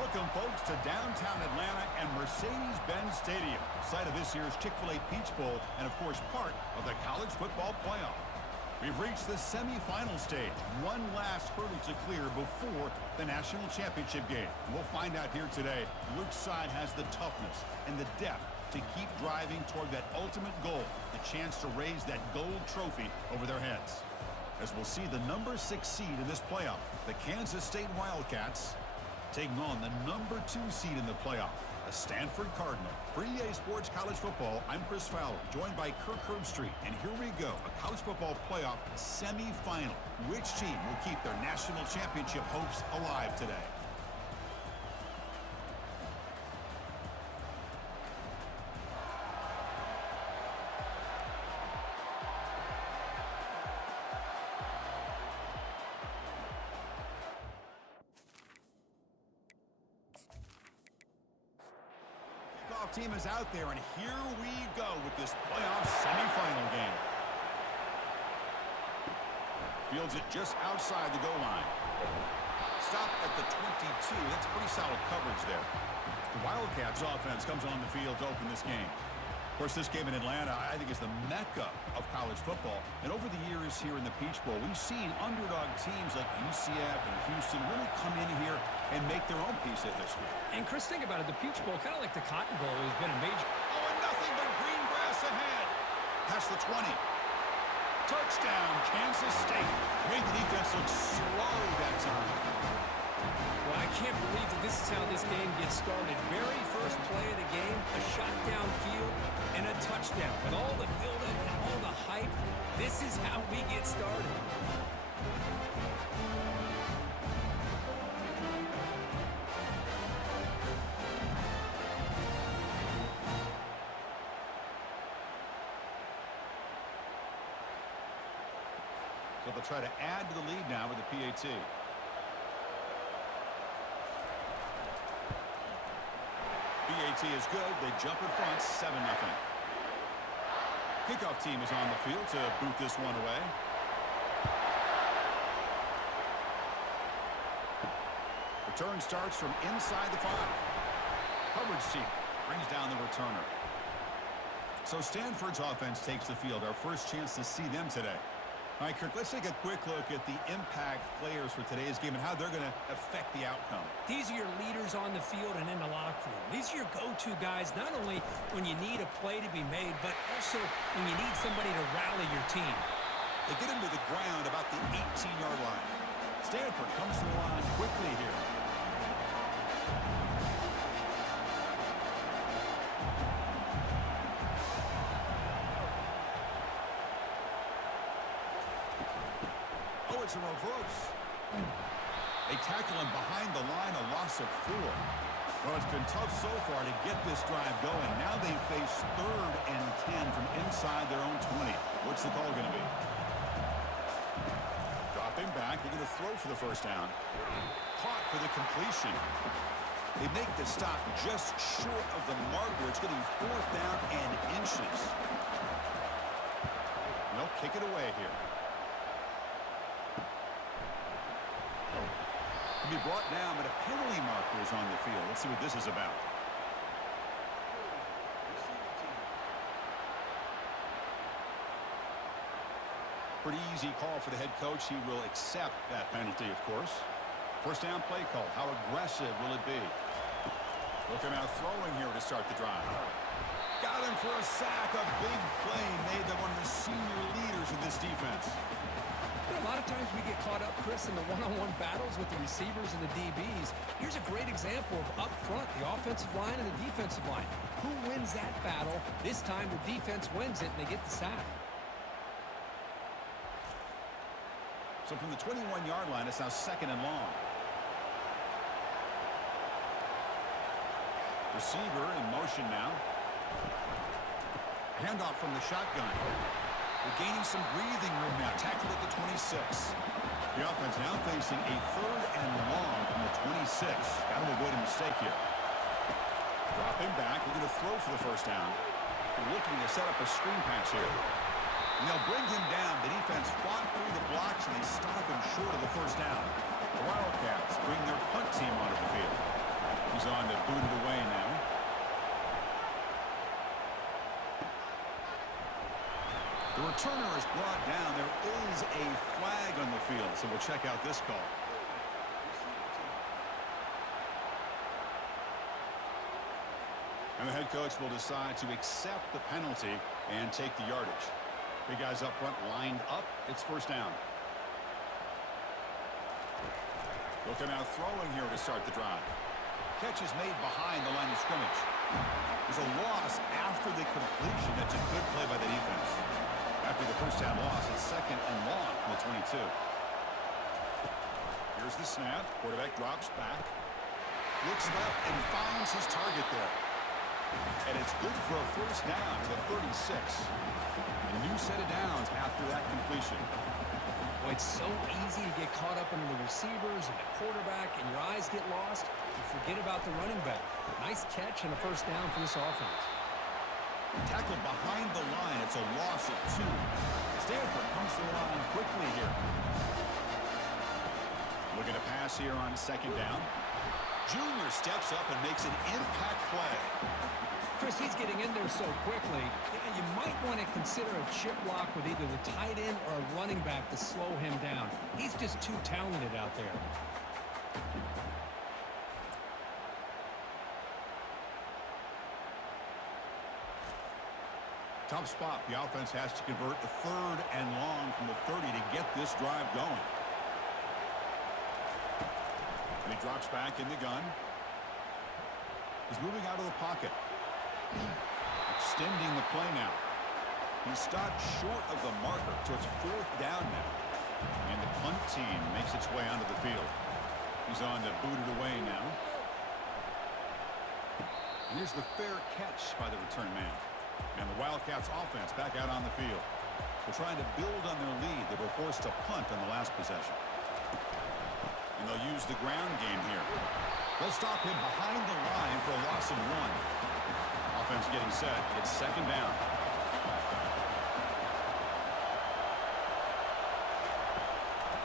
Welcome, folks, to downtown Atlanta and Mercedes-Benz Stadium, site of this year's Chick-fil-A Peach Bowl and, of course, part of the college football playoff. We've reached the semifinal stage, one last hurdle to clear before the national championship game. We'll find out here today which side has the toughness and the depth to keep driving toward that ultimate goal, the chance to raise that gold trophy over their heads. As we'll see the number 6 seed in this playoff, the Kansas State Wildcats, taking on the number 2 seed in the playoff, the Stanford Cardinal. For EA Sports College Football, I'm Chris Fowler, joined by Kirk Herbstreit. And here we go, a college football playoff semifinal. Which team will keep their national championship hopes alive today? Team is out there, and here we go with this playoff semifinal game. Fields it just outside the goal line. Stop at the 22. That's pretty solid coverage there. The Wildcats offense comes on the field to open this game. Of course, this game in Atlanta, I think, is the mecca of college football. And over the years here in the Peach Bowl, we've seen underdog teams like UCF and Houston really come in here and make their own piece of history. And Chris, think about it. The Peach Bowl, kind of like the Cotton Bowl, has been a major... Oh, and nothing but green grass ahead. Past the 20. Touchdown, Kansas State. Made the defense look slow that time. Well, I can't believe that this is how this game gets started. Very first play of the game, a shot downfield, and a touchdown. With all the build-up and all the hype, this is how we get started. So they'll try to add to the lead now with the PAT. PAT is good. They jump in front, 7-0. Kickoff team is on the field to boot this one away. Return starts from inside the 5. Coverage team brings down the returner. So Stanford's offense takes the field. Our first chance to see them today. All right, Kirk, let's take a quick look at the impact players for today's game and how they're going to affect the outcome. These are your leaders on the field and in the locker room. These are your go-to guys, not only when you need a play to be made, but also when you need somebody to rally your team. They get him to the ground about the 18-yard line. Stanford comes to the line quickly here. It's a reverse. They tackle him behind the line, a loss of 4. Well, it's been tough so far to get this drive going. Now they face 3rd and 10 from inside their own 20. What's the call going to be? Dropping back. They're going to throw for the first down. Caught for the completion. They make the stop just short of the mark where it's getting 4th down and inches. They'll kick it away here. Be brought down, but a penalty marker is on the field. Let's see what this is about. Pretty easy call for the head coach. He will accept that penalty, of course. First down play call. How aggressive will it be? Looking out throwing here to start the drive. Got him for a sack. A big play made by one of the senior leaders of this defense. A lot of times we get caught up, Chris, in the one-on-one battles with the receivers and the DBs. Here's a great example of up front, the offensive line and the defensive line. Who wins that battle? This time the defense wins it and they get the sack. So from the 21-yard line, it's now 2nd and long. Receiver in motion now. Handoff from the shotgun. They're gaining some breathing room now. Tackled at the 26. The offense now facing a 3rd and long from the 26. Got to avoid a mistake here. Dropping back. We're going to throw for the first down. They're looking to set up a screen pass here. And they'll bring him down. The defense fought through the blocks, and they stop him short of the first down. The Wildcats bring their punt team onto the field. He's on to boot it away now. The returner is brought down. There is a flag on the field, so we'll check out this call. And the head coach will decide to accept the penalty and take the yardage. Big guys up front lined up. It's first down. Looking out throwing here to start the drive. Catch is made behind the line of scrimmage. There's a loss after the completion. That's a good play by the defense. After the first down loss, it's second and long from the 22. Here's the snap. Quarterback drops back. Looks left and finds his target there. And it's good for a first down to the 36. A new set of downs after that completion. Well, it's so easy to get caught up in the receivers and the quarterback, and your eyes get lost. You forget about the running back. Nice catch and a first down for this offense. Tackled behind the line. It's a loss of 2. Stanford comes to the line quickly here. Looking to pass here on second down. Junior steps up and makes an impact play. Chris, he's getting in there so quickly. Yeah, you might want to consider a chip block with either the tight end or a running back to slow him down. He's just too talented out there. Tough spot. The offense has to convert a third and long from the 30 to get this drive going. And he drops back in the gun. He's moving out of the pocket. Extending the play now. He stopped short of the marker, so it's fourth down now. And the punt team makes its way onto the field. He's on to boot it away now. And here's the fair catch by the return man. And the Wildcats offense back out on the field. They're trying to build on their lead. They were forced to punt on the last possession. And they'll use the ground game here. They'll stop him behind the line for a loss of 1. Offense getting set. It's second down.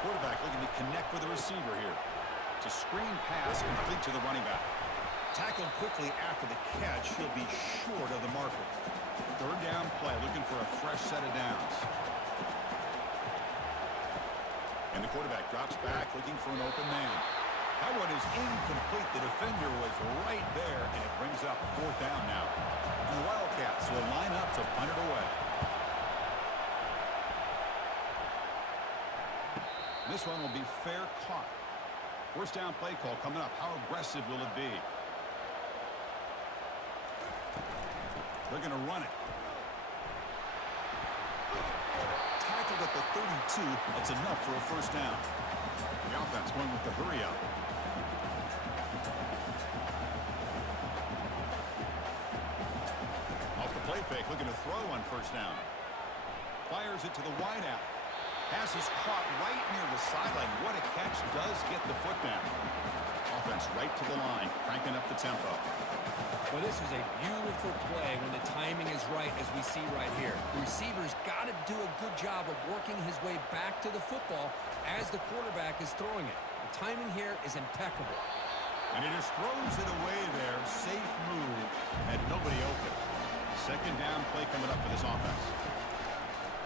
Quarterback looking to connect with the receiver here. It's a screen pass complete to the running back. Tackled quickly after the catch. He'll be short of the marker. Third down play, looking for a fresh set of downs. And the quarterback drops back, looking for an open man. That one is incomplete. The defender was right there, and it brings up fourth down now. And the Wildcats will line up to punt it away. This one will be fair caught. First down play call coming up. How aggressive will it be? They're going to run it. Tackled at the 32. That's enough for a first down. The offense going with the hurry up. Off the play fake, looking to throw on first down. Fires it to the wideout. Pass is caught right near the sideline. What a catch. Does get the foot down. Offense right to the line, cranking up the tempo. Well, this is a beautiful play when the timing is right, as we see right here. The receiver's got to do a good job of working his way back to the football as the quarterback is throwing it. The timing here is impeccable. And he just throws it away there. Safe move. Had nobody open. Second down play coming up for this offense.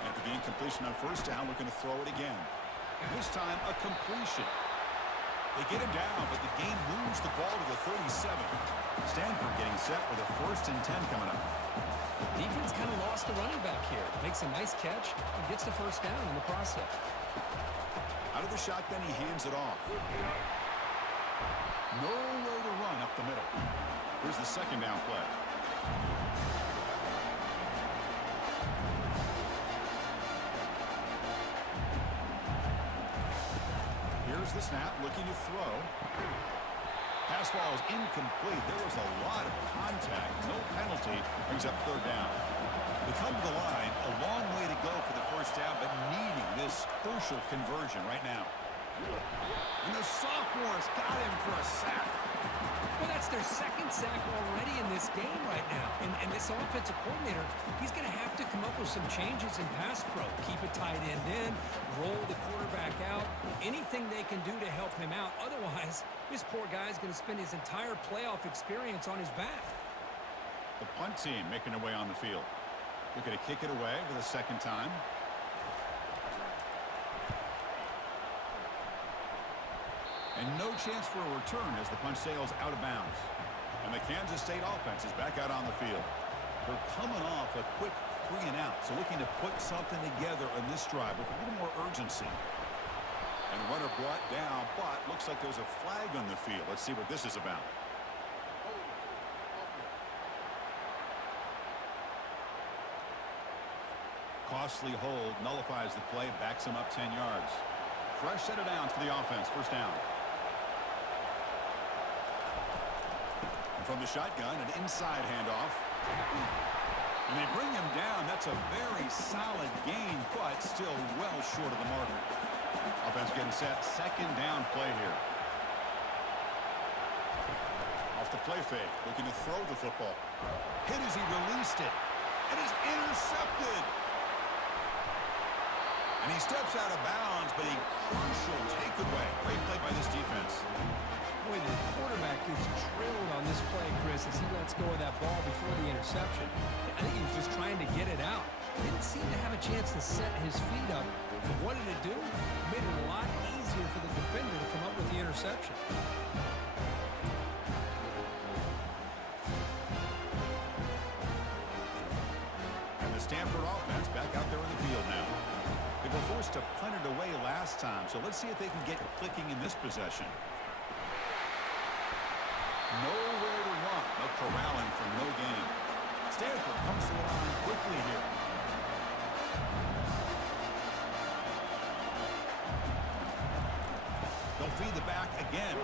After the incompletion on first down, looking to throw it again. And this time, a completion. They get him down, but the game moves the ball to the 37. Stanford getting set with a 1st and 10 coming up. Defense kind of lost the running back here. Makes a nice catch and gets the first down in the process. Out of the shotgun, he hands it off. Nowhere to run up the middle. Here's the second down play. Here's the snap, looking to throw. Pass ball is incomplete. There was a lot of contact. No penalty. Brings up third down. They come to the line. A long way to go for the first down, but needing this crucial conversion right now. And the sophomores got him for a sack. Well, that's their second sack already in this game right now. And this offensive coordinator, he's going to have to come up with some changes in pass pro. Keep a tight end in, roll the quarterback out, anything they can do to help him out. Otherwise, This poor guy's going to spend his entire playoff experience on his back. The punt team making their way on the field. Looking to kick it away for the second time. And no chance for a return as the punt sails out of bounds. And the Kansas State offense is back out on the field. They're coming off a quick 3 and out, so looking to put something together on this drive with a little more urgency. And runner brought down, but looks like there's a flag on the field. Let's see what this is about. Costly hold nullifies the play, backs him up 10 yards. Fresh set of downs for the offense, first down. And from the shotgun, an inside handoff. And they bring him down. That's a very solid gain, but still well short of the marker. Offense getting set, second down play here. Off the play fake, looking to throw the football. Hit as he released it, and is intercepted. And he steps out of bounds, but a crucial takeaway. Great play by this defense. Boy, the quarterback gets drilled on this play, Chris, as he lets go of that ball before the interception. I think he was just trying to get it out. Didn't seem to have a chance to set his feet up. But what did it do? It made it a lot easier for the defender to come up with the interception. And the Stanford offense back out there in the field now. They were forced to punt it away last time, so let's see if they can get clicking in this possession. Nowhere to run. No corralling for no gain. Stanford comes to the line quickly here. They'll feed the back again.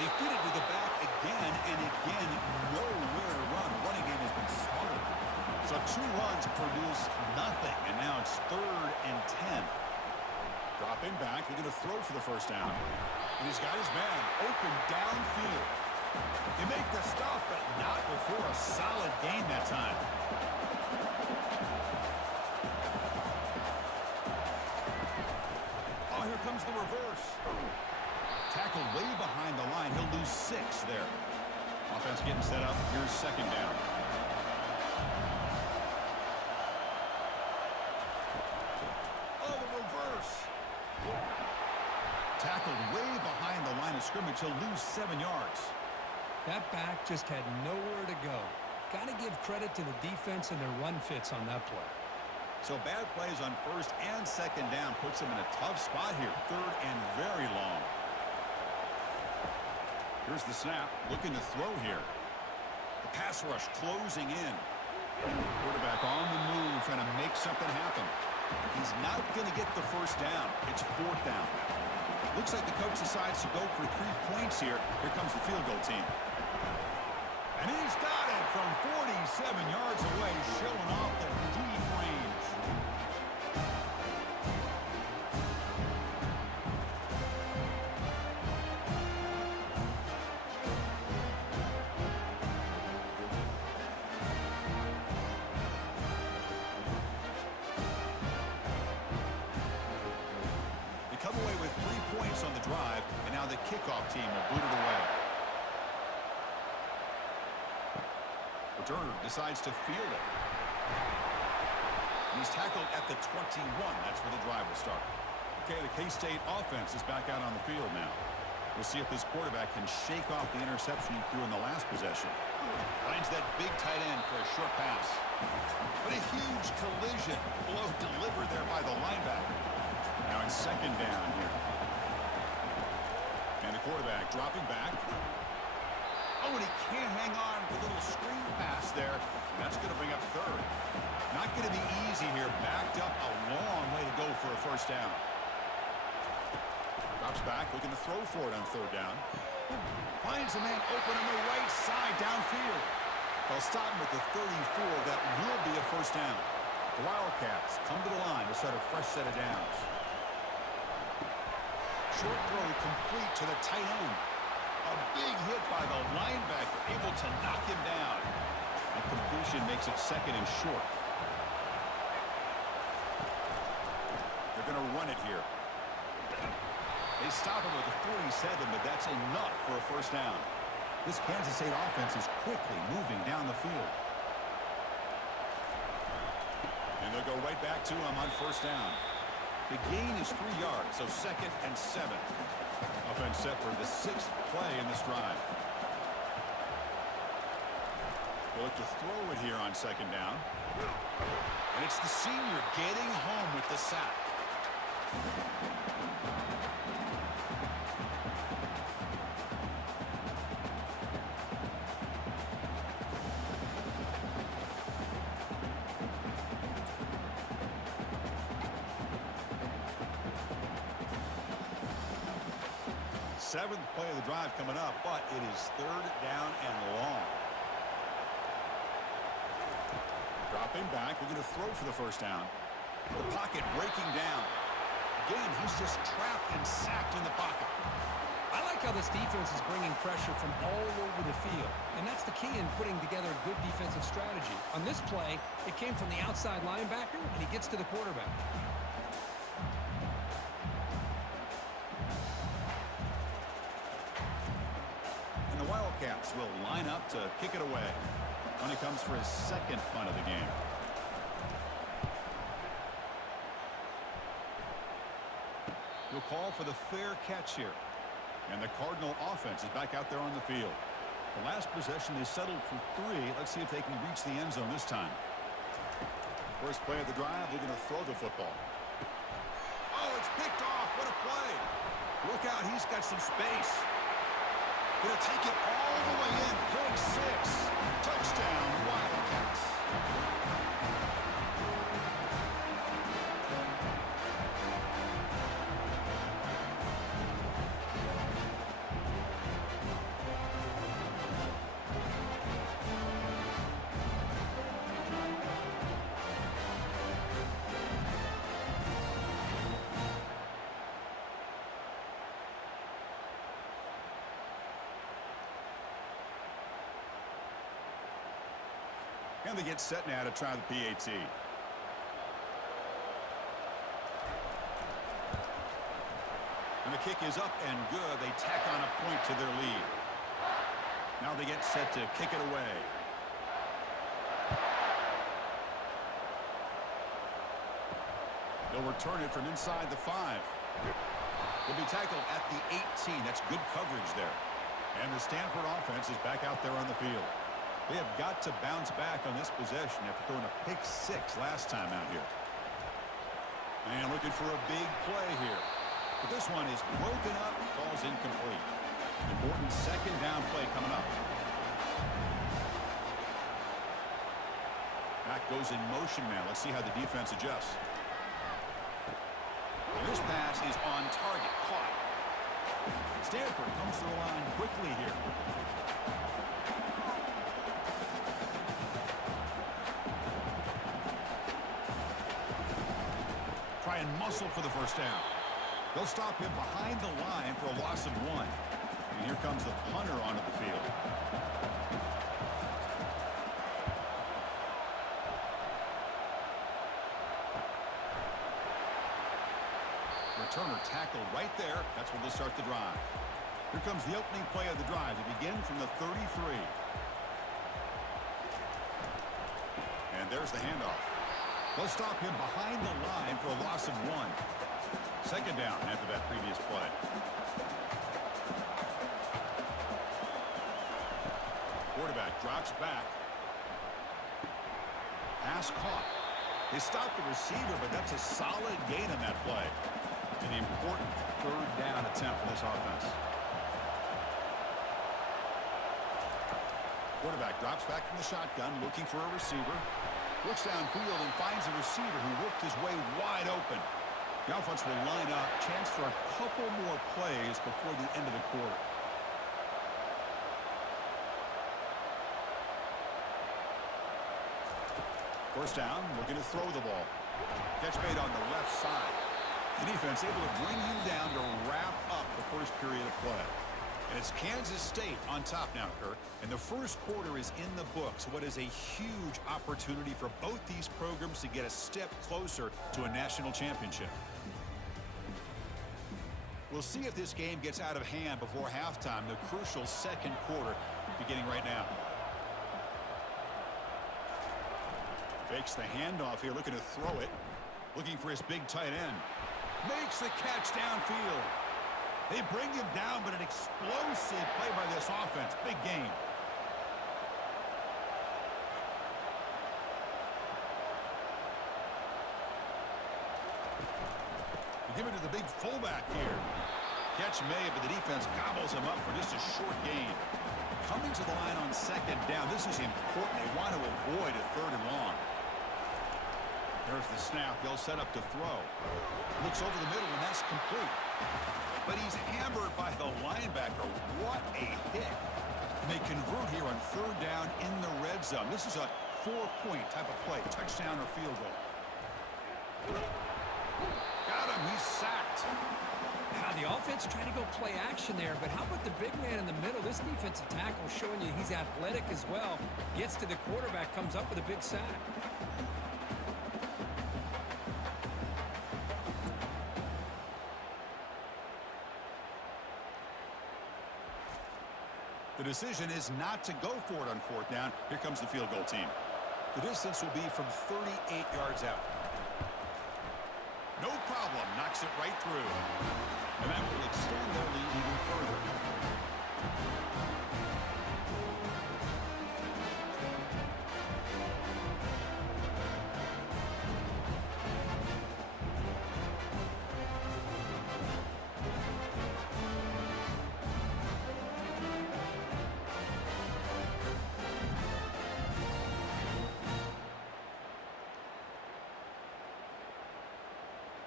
They feed it to the back again and again. Nowhere to run. Running game has been smothered. So 2 runs produce nothing, and now it's 3rd and 10. Dropping back, they're going to throw for the first down. And he's got his man open downfield. They make the stop, but not before a solid gain that time. Oh, here comes the reverse. Tackled way behind the line. He'll lose 6 there. Offense getting set up. Here's second down. Oh, the reverse. Tackled way behind the line of scrimmage. He'll lose 7 yards. That back just had nowhere to go. Got to give credit to the defense and their run fits on that play. So bad plays on first and second down puts him in a tough spot here. 3rd and very long. Here's the snap. Looking to throw here. The pass rush closing in. Quarterback on the move, trying to make something happen. He's not going to get the first down. It's 4th down. Looks like the coach decides to go for 3 points here. Here comes the field goal team. And he's got it from 47 yards away, showing off the deep range. They come away with 3 points on the drive, and now the kickoff team will boot it away. Returner decides to field it. He's tackled at the 21. That's where the drive will start. Okay, the K-State offense is back out on the field now. We'll see if this quarterback can shake off the interception he threw in the last possession. Finds that big tight end for a short pass. But a huge collision. Blow delivered there by the linebacker. Now it's second down here. And the quarterback dropping back. Oh, and he can't hang on. A little screen pass there. That's going to bring up 3rd. Not going to be easy here. Backed up a long way to go for a first down. Drops back, looking to throw for it on 3rd down. Finds a man open on the right side downfield. They'll stop him at the 34. That will be a first down. The Wildcats come to the line to start a fresh set of downs. Short throw complete to the tight end. A big hit by the linebacker, able to knock him down. And completion makes it 2nd and short. They're going to run it here. They stop him with a 47, but that's enough for a first down. This Kansas State offense is quickly moving down the field. And they'll go right back to him on first down. The gain is 3 yards, so 2nd and 7. Offense set for the 6th play in this drive. They'll look to throw it here on 2nd down. And it's the senior getting home with the sack. Seventh play of the drive coming up, but it is 3rd down and long. Dropping back, we're going to throw for the first down. The pocket breaking down. Again, he's just trapped and sacked in the pocket. I like how this defense is bringing pressure from all over the field, and that's the key in putting together a good defensive strategy. On this play, it came from the outside linebacker, and he gets to the quarterback. Wildcats will line up to kick it away when it comes for his 2nd punt of the game. He'll call for the fair catch here. And the Cardinal offense is back out there on the field. The last possession they settled for 3. Let's see if they can reach the end zone this time. First play of the drive, they're going to throw the football. Oh, it's picked off. What a play. Look out, he's got some space. Going to take it all the way in. Pick 6. Touchdown, Wildcats. And they get set now to try the PAT. And the kick is up and good. They tack on a point to their lead. Now they get set to kick it away. They'll return it from inside the 5. They'll be tackled at the 18. That's good coverage there. And the Stanford offense is back out there on the field. They have got to bounce back on this possession after throwing a pick 6 last time out here. And looking for a big play here. But this one is broken up, falls incomplete. Important 2nd down play coming up. Back goes in motion now. Let's see how the defense adjusts. And this pass is on target, caught. Stanford comes to the line quickly here. Try and muscle for the first down. They'll stop him behind the line for a loss of 1. And here comes the punter onto the field. Returner tackled right there. That's where they'll start the drive. Here comes the opening play of the drive. They begin from the 33. And there's the handoff. They'll stop him behind the line for a loss of 1. 2nd down after that previous play. Quarterback drops back. Pass caught. They stopped the receiver, but that's a solid gain on that play. An important 3rd down attempt for this offense. Quarterback drops back from the shotgun, looking for a receiver. Looks downfield and finds a receiver who worked his way wide open. The offense will line up. Chance for a couple more plays before the end of the quarter. First down, looking to throw the ball. Catch made on the left side. The defense able to bring him down to wrap up the first period of play. And it's Kansas State on top now, Kirk. And the first quarter is in the books. What is a huge opportunity for both these programs to get a step closer to a national championship. We'll see if this game gets out of hand before halftime, the crucial second quarter beginning right now. Fakes the handoff here, looking to throw it. Looking for his big tight end. Makes the catch downfield. They bring him down, but an explosive play by this offense. Big game. Give it to the big fullback here. Catch made, but the defense gobbles him up for just a short gain. Coming to the line on second down. This is important. They want to avoid a third and long. There's the snap. They'll set up to throw. Looks over the middle, and that's complete. But he's hammered by the linebacker. What a hit. And they convert here on third down in the red zone. This is a 4-point type of play. Touchdown or field goal. Got him. He's sacked. The offense trying to go play action there, but how about the big man in the middle? This defensive tackle showing you he's athletic as well. Gets to the quarterback, comes up with a big sack. The decision is not to go for it on fourth down. Here comes the field goal team. The distance will be from 38 yards out. No problem. Knocks it right through. And that will extend their lead even further.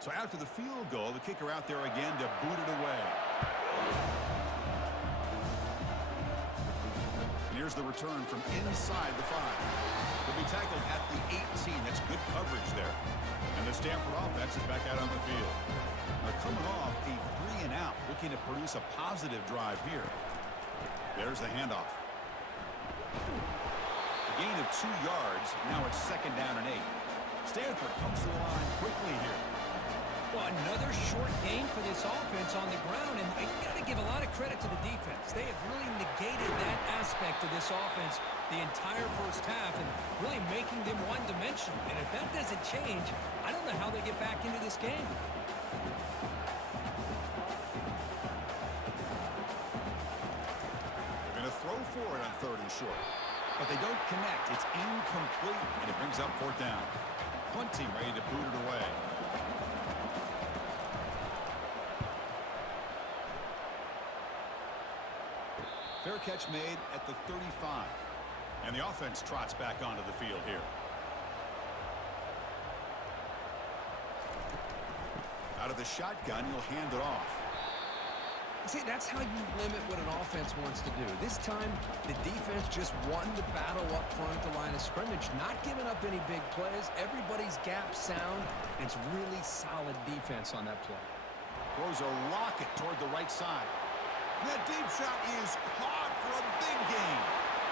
So after the field goal, the kicker out there again to boot it away. And here's the return from inside the 5. He'll be tackled at the 18. That's good coverage there. And the Stanford offense is back out on the field. They're coming off a 3-and-out, looking to produce a positive drive here. There's the handoff. A gain of 2 yards. Now it's second down and 8. Stanford comes to the line quickly here. Well, another short game for this offense on the ground, and you got to give a lot of credit to the defense. They have really negated that aspect of this offense the entire first half and really making them one-dimensional. And if that doesn't change, I don't know how they get back into this game. They're going to throw for it on third and short, but they don't connect. It's incomplete, and it brings up fourth down. Punt team ready to boot it away. Fair catch made at the 35. And the offense trots back onto the field here. Out of the shotgun, he'll hand it off. See, that's how you limit what an offense wants to do. This time, the defense just won the battle up front at the line of scrimmage, not giving up any big plays. Everybody's gap sound. It's really solid defense on that play. Throws a rocket toward the right side. That deep shot is caught for a big gain.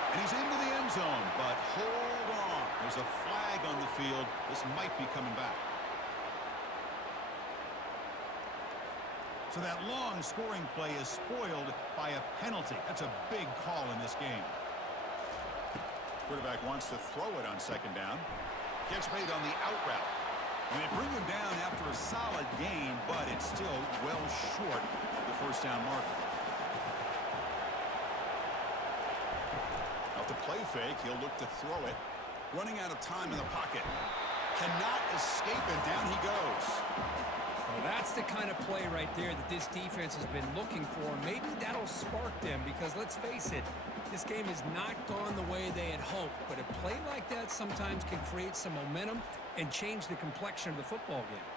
And he's into the end zone, but hold on. There's a flag on the field. This might be coming back. So that long scoring play is spoiled by a penalty. That's a big call in this game. Quarterback wants to throw it on second down. Catch made on the out route. And they bring him down after a solid gain, but it's still well short of the first down marker. Off the play fake, he'll look to throw it. Running out of time in the pocket. Cannot escape it. Down he goes. Well, that's the kind of play right there that this defense has been looking for. Maybe that'll spark them because, let's face it, this game has not gone the way they had hoped. But a play like that sometimes can create some momentum and change the complexion of the football game.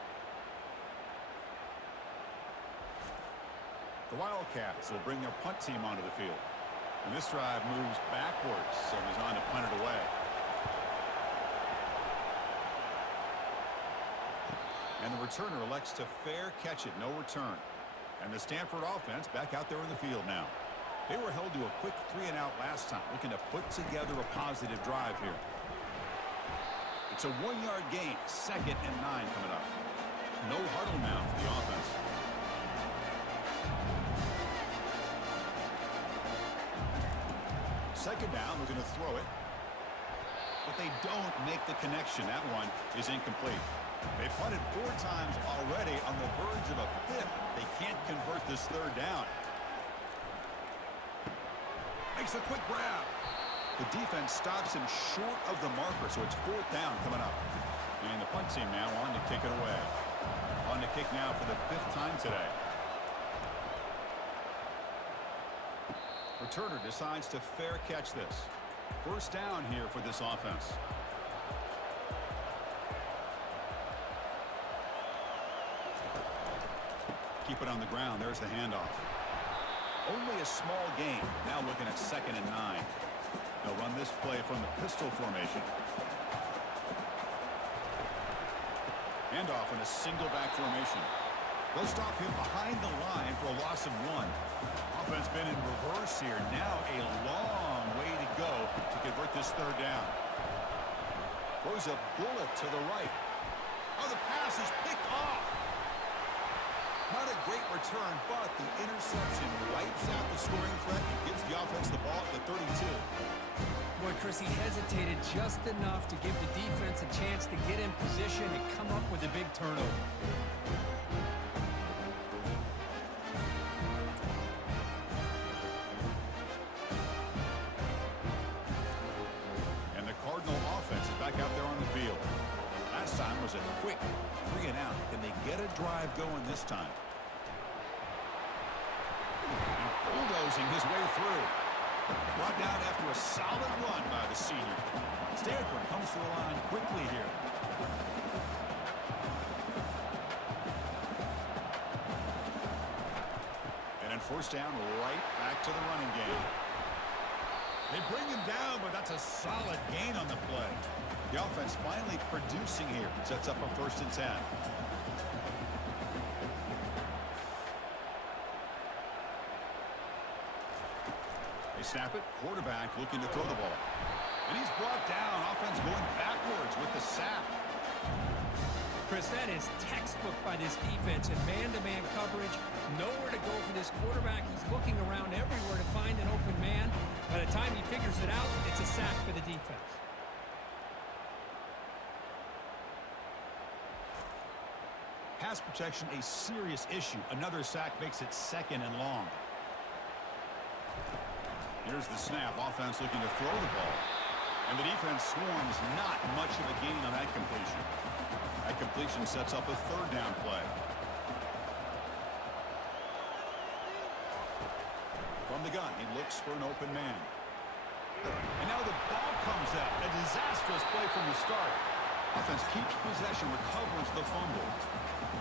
The Wildcats will bring their punt team onto the field. And this drive moves backwards and is on to punt it away. And the returner elects to fair catch it, no return. And the Stanford offense back out there in the field now. They were held to a quick 3-and-out last time, looking to put together a positive drive here. It's a 1-yard gain, 2nd and 9 coming up. No huddle now for the offense. second down, looking to throw it. But they don't make the connection. That one is incomplete. They punted 4 times already, on the verge of a 5th. They can't convert this third down. Makes a quick grab. The defense stops him short of the marker, so it's 4th down coming up. And the punt team now on to kick it away. On to kick now for the 5th time today. Returner decides to fair catch this. 1st down here for this offense. Keep it on the ground. There's the handoff. Only a small gain. Now looking at 2nd and 9. They'll run this play from the pistol formation. Handoff in a single back formation. They'll stop him behind the line for a loss of 1. Offense been in reverse here. Now a long way to go to convert this 3rd down. Throws a bullet to the right. Oh, the pass is picked off. Not a great return, but the interception wipes out the scoring threat and gives the offense the ball at the 32. Boy, Chris, he hesitated just enough to give the defense a chance to get in position and come up with a big turnover. And the Cardinal offense is back out there on the field. Last time was a quick 3 and out. Can they get a drive going this time? And bulldozing his way through. Brought down after a solid run by the senior. Stanford comes to the line quickly here. And then 1st down, right back to the running game. They bring him down, but that's a solid gain on the play. The offense finally producing here. Sets up a 1st and 10. They snap it. Quarterback looking to throw the ball. And he's brought down. Offense going backwards with the sack. Chris, that is textbook by this defense in man-to-man coverage. Nowhere to go for this quarterback. He's looking around everywhere to find an open man. By the time he figures it out, it's a sack for the defense. Pass protection, a serious issue. Another sack makes it 2nd and long. Here's the snap. Offense looking to throw the ball. And the defense swarms. Not much of a gain on that completion. That completion sets up a 3rd down play. From the gun, he looks for an open man. And now the ball comes out. A disastrous play from the start. Offense keeps possession, recovers the fumble.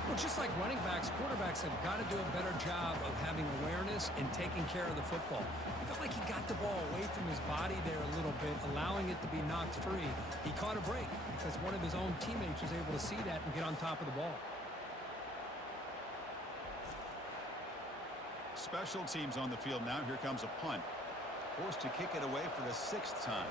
Well, just like running backs, quarterbacks have got to do a better job of having awareness and taking care of the football. I felt like he got the ball away from his body there a little bit, allowing it to be knocked free. He caught a break because one of his own teammates was able to see that and get on top of the ball. Special teams on the field now. Here comes a punt. Forced to kick it away for the 6th time.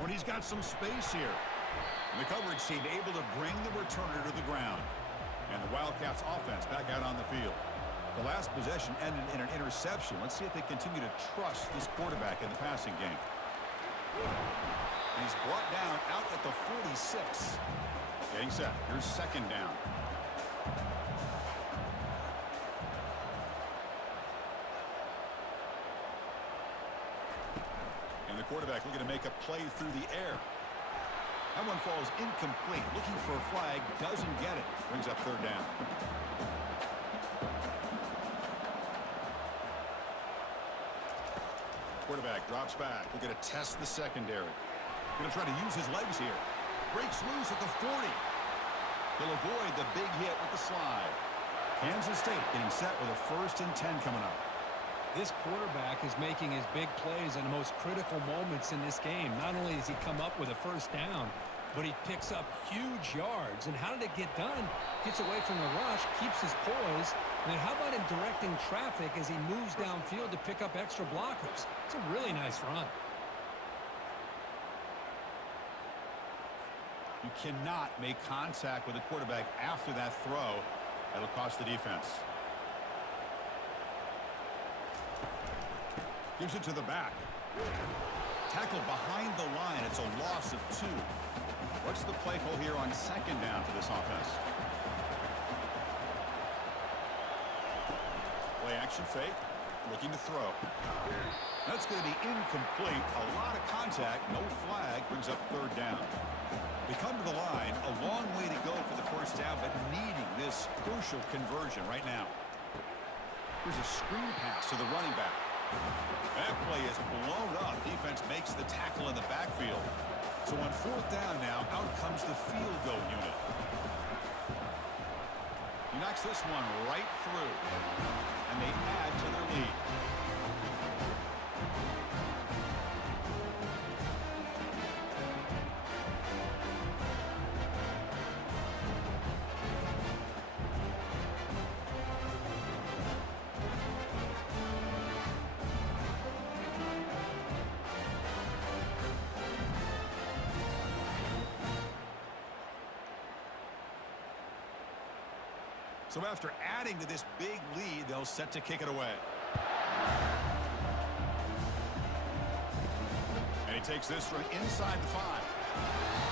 When he's got some space here. And the coverage team able to bring the returner to the ground. And the Wildcats offense back out on the field. The last possession ended in an interception. Let's see if they continue to trust this quarterback in the passing game. And he's brought down out at the 46. Getting set. Here's 2nd down. And the quarterback looking to make a play through the air. That one falls incomplete. Looking for a flag. Doesn't get it. Brings up 3rd down. Quarterback drops back. Looking to test the secondary. Going to try to use his legs here. Breaks loose at the 40. He'll avoid the big hit with the slide. Kansas State getting set with a 1st and 10 coming up. This quarterback is making his big plays in the most critical moments in this game. Not only does he come up with a 1st down, but he picks up huge yards. And how did it get done? Gets away from the rush, keeps his poise. And then how about him directing traffic as he moves downfield to pick up extra blockers? It's a really nice run. You cannot make contact with the quarterback after that throw. That'll cost the defense. Gives it to the back. Tackle behind the line. It's a loss of 2. What's the play call here on second down for this offense? Play action fake. Looking to throw. That's going to be incomplete. A lot of contact. No flag. Brings up third down. They come to the line. A long way to go for the first down, but needing this crucial conversion right now. Here's a screen pass to the running back. That play is blown up. Defense makes the tackle in the backfield. So on fourth down now, out comes the field goal unit. He knocks this one right through. And they add to their lead. So after adding to this big lead, they'll set to kick it away. And he takes this from inside the 5.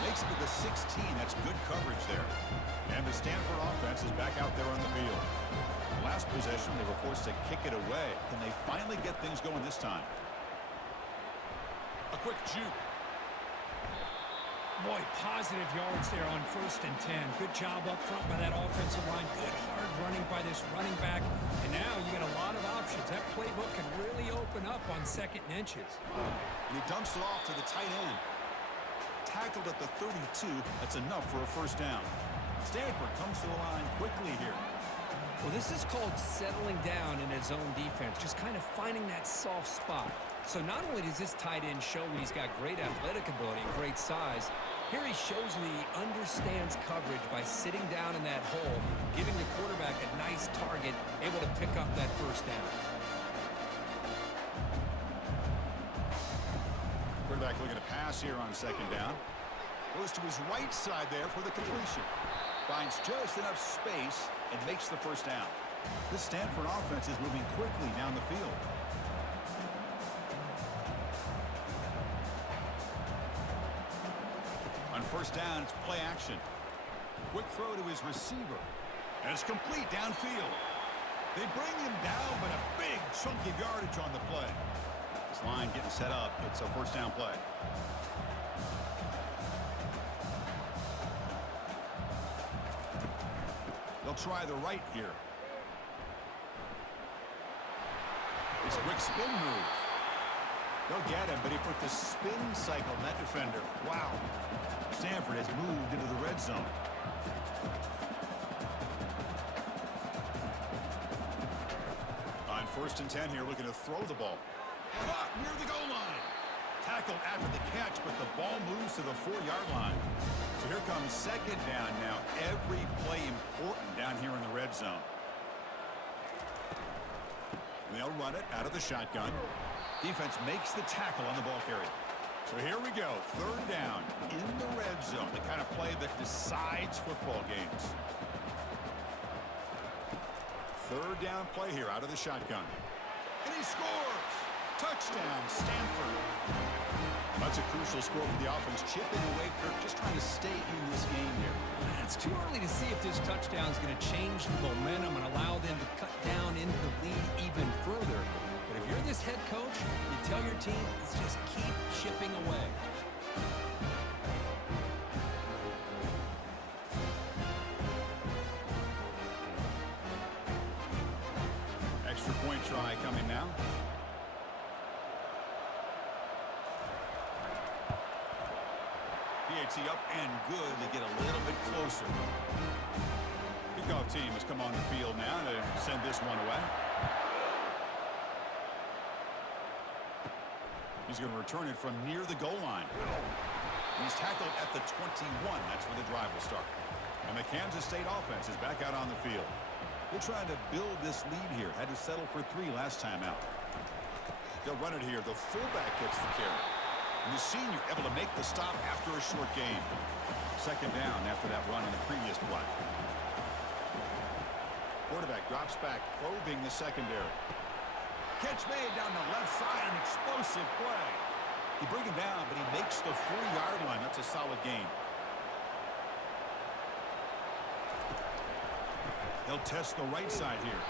Makes it to the 16. That's good coverage there. And the Stanford offense is back out there on the field. Last possession, they were forced to kick it away. Can they finally get things going this time? A quick juke. Boy, positive yards there on 1st and 10. Good job up front by that offensive line. Good hard running by this running back. And now you got a lot of options. That playbook can really open up on 2nd and inches. And he dumps it off to the tight end. Tackled at the 32. That's enough for a first down. Stanford comes to the line quickly here. Well, this is called settling down in his own defense. Just kind of finding that soft spot. So not only does this tight end show that he's got great athletic ability and great size, here he shows that he understands coverage by sitting down in that hole, giving the quarterback a nice target, able to pick up that first down. Quarterback looking to pass here on 2nd down. Goes to his right side there for the completion. Finds just enough space and makes the first down. This Stanford offense is moving quickly down the field. On first down, it's play action. Quick throw to his receiver. And it's complete downfield. They bring him down, but a big chunk of yardage on the play. This line getting set up. It's a first down play. They'll try the right here. It's a quick spin move. They'll get him, but he put the spin cycle on that defender. Wow. Stanford has moved into the red zone. On 1st and 10 here, looking to throw the ball. Caught near the goal line. Tackled after the catch, but the ball moves to the 4-yard line. So here comes 2nd down now. Every play important down here in the red zone. And they'll run it out of the shotgun. Defense makes the tackle on the ball carrier. So here we go. 3rd down in the red zone. The kind of play that decides football games. 3rd down play here out of the shotgun. And he scores! Touchdown, Stanford. That's a crucial score for the offense. Chipping away, Kirk, just trying to stay in this game here. It's too early to see if this touchdown is going to change the momentum and allow them to cut down into the lead even further. But if you're this head coach, you tell your team, let's just keep chipping away. Extra point try coming now. PAT up and good. They get a little bit closer. Kickoff team has come on the field now to send this one away. He's going to return it from near the goal line. He's tackled at the 21. That's where the drive will start. And the Kansas State offense is back out on the field. They're trying to build this lead here. Had to settle for 3 last time out. They'll run it here. The fullback gets the carry. And the senior able to make the stop after a short gain. 2nd down after that run in the previous play. Quarterback drops back, probing the secondary. Catch made down the left side, an explosive play. You bring him down, but he makes the 4-yard line. That's a solid gain. They'll test the right side here.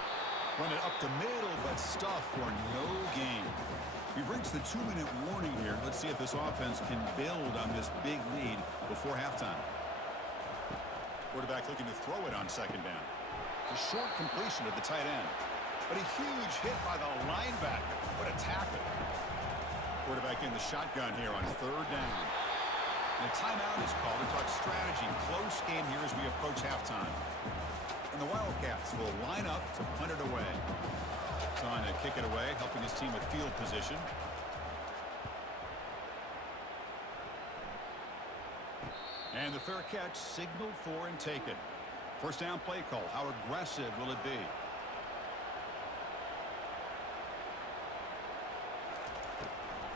Run it up the middle, but stuff for no gain. We've reached the 2-minute warning here. Let's see if this offense can build on this big lead before halftime. Quarterback looking to throw it on second down. It's a short completion to the tight end. But a huge hit by the linebacker. What a tackle. Quarterback in the shotgun here on third down. And a timeout is called to talk strategy. Close game here as we approach halftime. And the Wildcats will line up to punt it away. Trying to kick it away, helping his team with field position. And the fair catch signaled for and taken. First down play call. How aggressive will it be?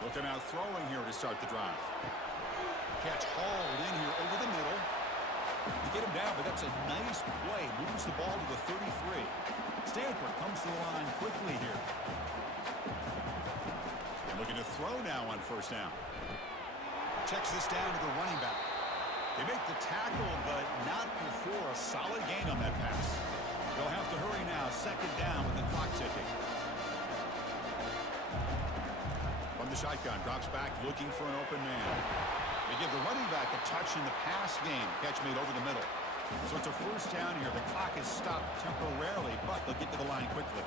Looking out throwing here to start the drive. Catch hauled in here over the middle. You get him down, but that's a nice play. Moves the ball to the 33. Stanford comes to the line quickly here. And looking to throw now on first down. Checks this down to the running back. They make the tackle, but not before a solid gain on that pass. They'll have to hurry now. Second down with the clock ticking. From the shotgun, drops back looking for an open man. They give the running back a touch in the pass game. Catch made over the middle. So it's a first down here. The clock is stopped temporarily, but they'll get to the line quickly.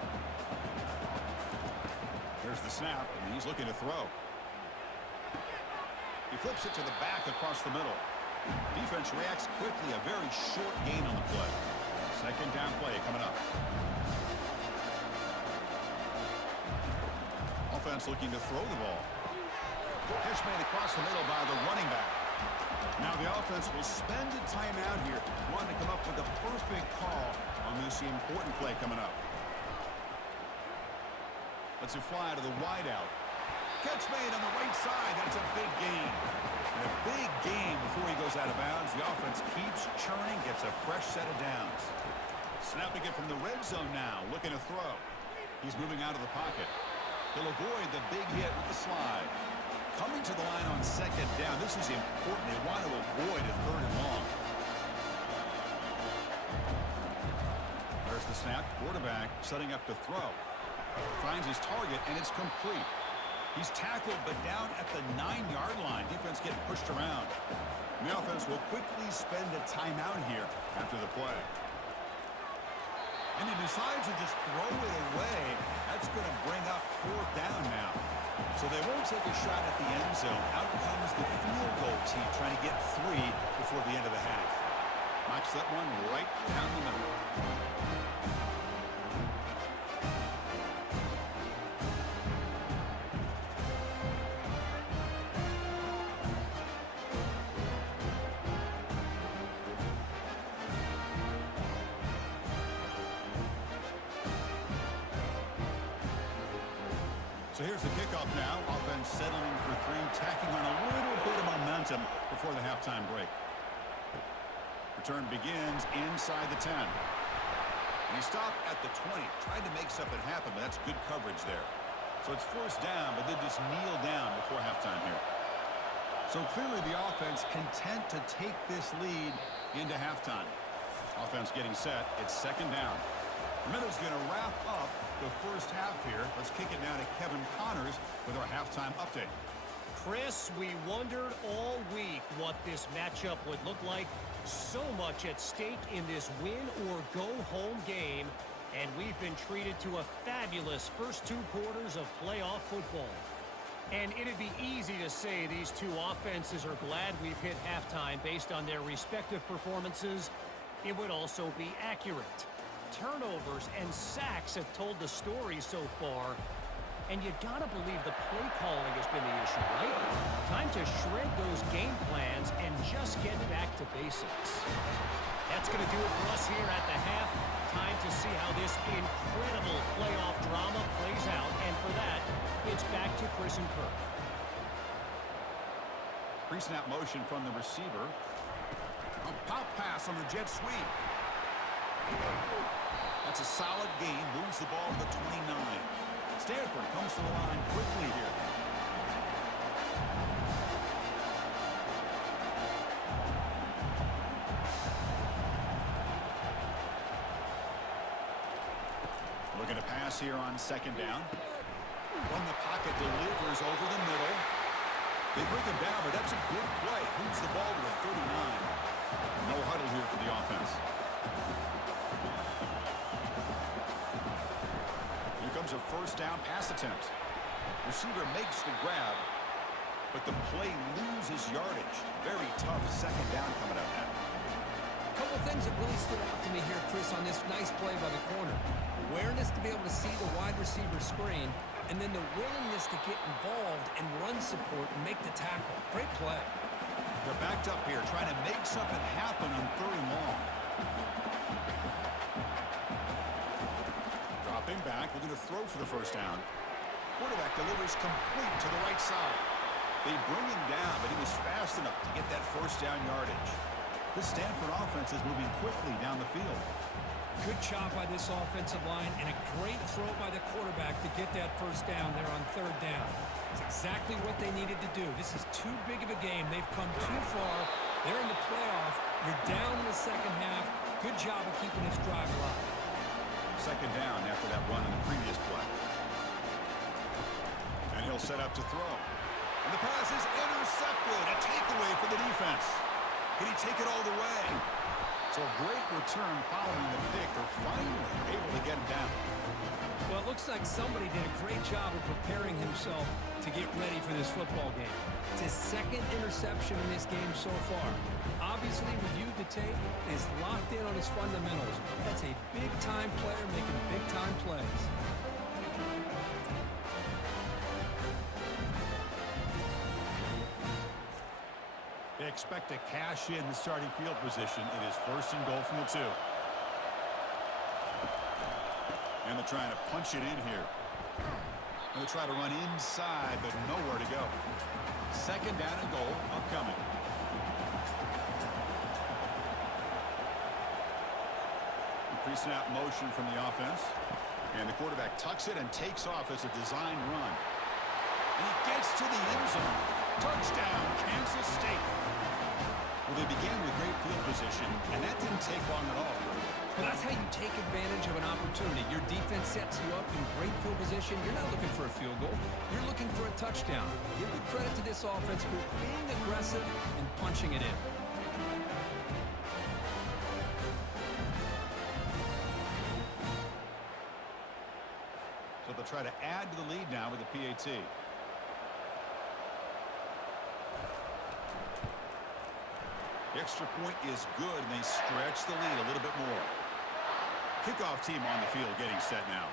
Here's the snap, and he's looking to throw. He flips it to the back across the middle. Defense reacts quickly. A very short gain on the play. Second down play coming up. Offense looking to throw the ball. Catch made across the middle by the running back. Now the offense will spend a timeout here. Wanting to come up with a perfect call on this important play coming up. Let's it fly to the wideout. Catch made on the right side. That's a big gain. And a big gain before he goes out of bounds. The offense keeps churning, gets a fresh set of downs. Snapping it from the red zone now, looking to throw. He's moving out of the pocket. He'll avoid the big hit with the slide. Coming to the line on second down. This is important. They want to avoid a third and long. There's the snap. Quarterback setting up to throw. Finds his target, and it's complete. He's tackled, but down at the 9-yard line. Defense getting pushed around. And the offense will quickly spend a timeout here after the play. And he decides to just throw it away. That's going to bring up fourth down now. So they won't take a shot at the end zone. Out comes the field goal team trying to get 3 before the end of the half. Knocks that one right down the middle. So here's the kickoff now. Offense settling for 3, tacking on a little bit of momentum before the halftime break. Return begins inside the 10. And he stopped at the 20. Tried to make something happen, but that's good coverage there. So it's first down, but they just kneel down before halftime here. So clearly the offense content to take this lead into halftime. Offense getting set. It's second down. Minute's going to wrap up the first half here. Let's kick it now to Kevin Connors with our halftime update. Chris, we wondered all week what this matchup would look like. So much at stake in this win-or-go-home game, and we've been treated to a fabulous first 2 quarters of playoff football. And it'd be easy to say these two offenses are glad we've hit halftime based on their respective performances. It would also be accurate. Turnovers and sacks have told the story so far, and you gotta believe the play calling has been the issue, right? Time to shred those game plans and just get back to basics. That's gonna do it for us here at the half. Time to see how this incredible playoff drama plays out, and for that, it's back to Chris and Kirk. Pre-snap motion from the receiver. A pop pass on the jet sweep. That's a solid gain. Moves the ball to the 29. Stanford comes to the line quickly here. Looking to pass here on second down. From the pocket, delivers over the middle. They bring him down, but that's a good play. Moves the ball to the 39. No huddle here for the offense. Here comes a first down pass attempt. Receiver makes the grab, but the play loses yardage. Very tough second down coming up now. A couple things that really stood out to me here, Chris, on this nice play by the corner. Awareness to be able to see the wide receiver screen, and then the willingness to get involved and run support and make the tackle. Great play. They're backed up here, trying to make something happen on third and long. Dropping back, looking to throw for the first down. Quarterback delivers complete to the right side. They bring him down, but he was fast enough to get that first down yardage. The Stanford offense is moving quickly down the field. Good job by this offensive line and a great throw by the quarterback to get that first down there on third down. It's exactly what they needed to do. This is too big of a game. They've come too far. They're in the playoff. You're down in the second half. Good job of keeping this drive alive. Second down after that run in the previous play. And he'll set up to throw. And the pass is intercepted. A takeaway for the defense. Can he take it all the way? So a great return following the pick. They're finally able to get him down. Well, it looks like somebody did a great job of preparing himself to get ready for this football game. It's his second interception in this game so far. Obviously, reviewed the tape, is locked in on his fundamentals. That's a big-time player making big-time plays. They expect to cash in the starting field position. It is first and goal from the 2. And they're trying to punch it in here. And they try to run inside, but nowhere to go. Second down and goal upcoming. Pre-snap motion from the offense. And the quarterback tucks it and takes off as a design run. And he gets to the end zone. Touchdown, Kansas State. Well, they began with great field position, and that didn't take long at all. Well, that's how you take advantage of an opportunity. Your defense sets you up in great field position. You're not looking for a field goal. You're looking for a touchdown. Give the credit to this offense for being aggressive and punching it in. So they'll try to add to the lead now with the PAT. The extra point is good, and they stretch the lead a little bit more. Kickoff team on the field getting set now.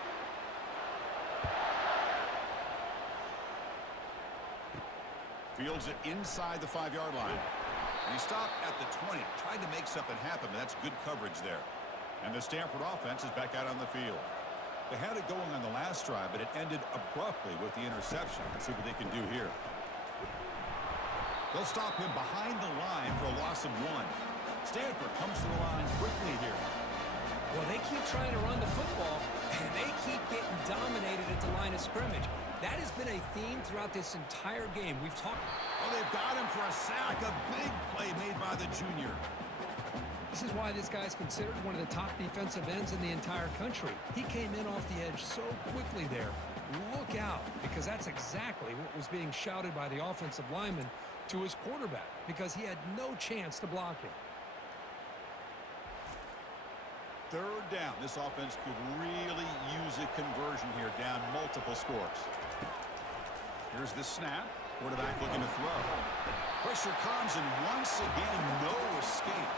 Fields it inside the 5-yard line. And he stopped at the 20, tried to make something happen, but that's good coverage there. And the Stanford offense is back out on the field. They had it going on the last drive, but it ended abruptly with the interception. Let's see what they can do here. They'll stop him behind the line for a loss of 1. Stanford comes to the line quickly here. Well, they keep trying to run the football, and they keep getting dominated at the line of scrimmage. That has been a theme throughout this entire game. We've talked... Oh, they've got him for a sack. A big play made by the junior. This is why this guy's considered one of the top defensive ends in the entire country. He came in off the edge so quickly there. Look out, because that's exactly what was being shouted by the offensive lineman to his quarterback, because he had no chance to block him. Third down. This offense could really use a conversion here, down multiple scores. Here's the snap. Quarterback looking to throw. Pressure comes, and once again, no escape.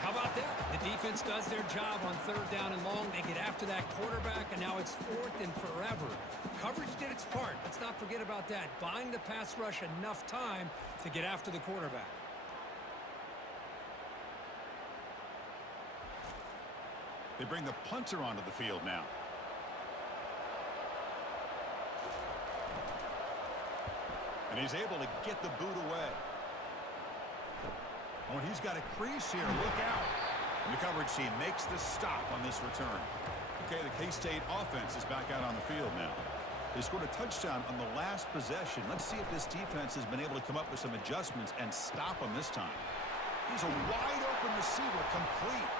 How about that? The defense does their job on third down and long. They get after that quarterback, and now it's fourth and forever. Coverage did its part. Let's not forget about that. Buying the pass rush enough time to get after the quarterback. They bring the punter onto the field now. And he's able to get the boot away. Oh, and he's got a crease here. Look out. And the coverage team makes the stop on this return. Okay, the K-State offense is back out on the field now. They scored a touchdown on the last possession. Let's see if this defense has been able to come up with some adjustments and stop them this time. He's a wide-open receiver, complete.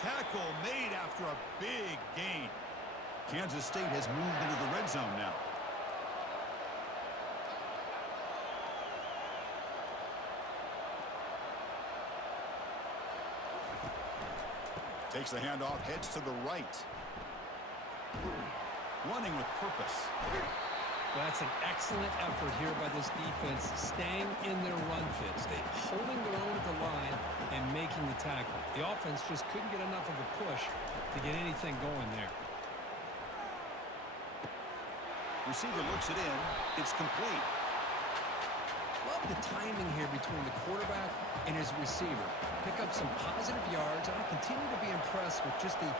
Tackle made after a big gain. Kansas State has moved into the red zone now. Takes the handoff, heads to the right. Running with purpose. Well, that's an excellent effort here by this defense, staying in their run fits. They holding their own at the line and making the tackle. The offense just couldn't get enough of a push to get anything going there. Receiver looks it in. It's complete. Love the timing here between the quarterback and his receiver. Pick up some positive yards, and I continue to be impressed with just the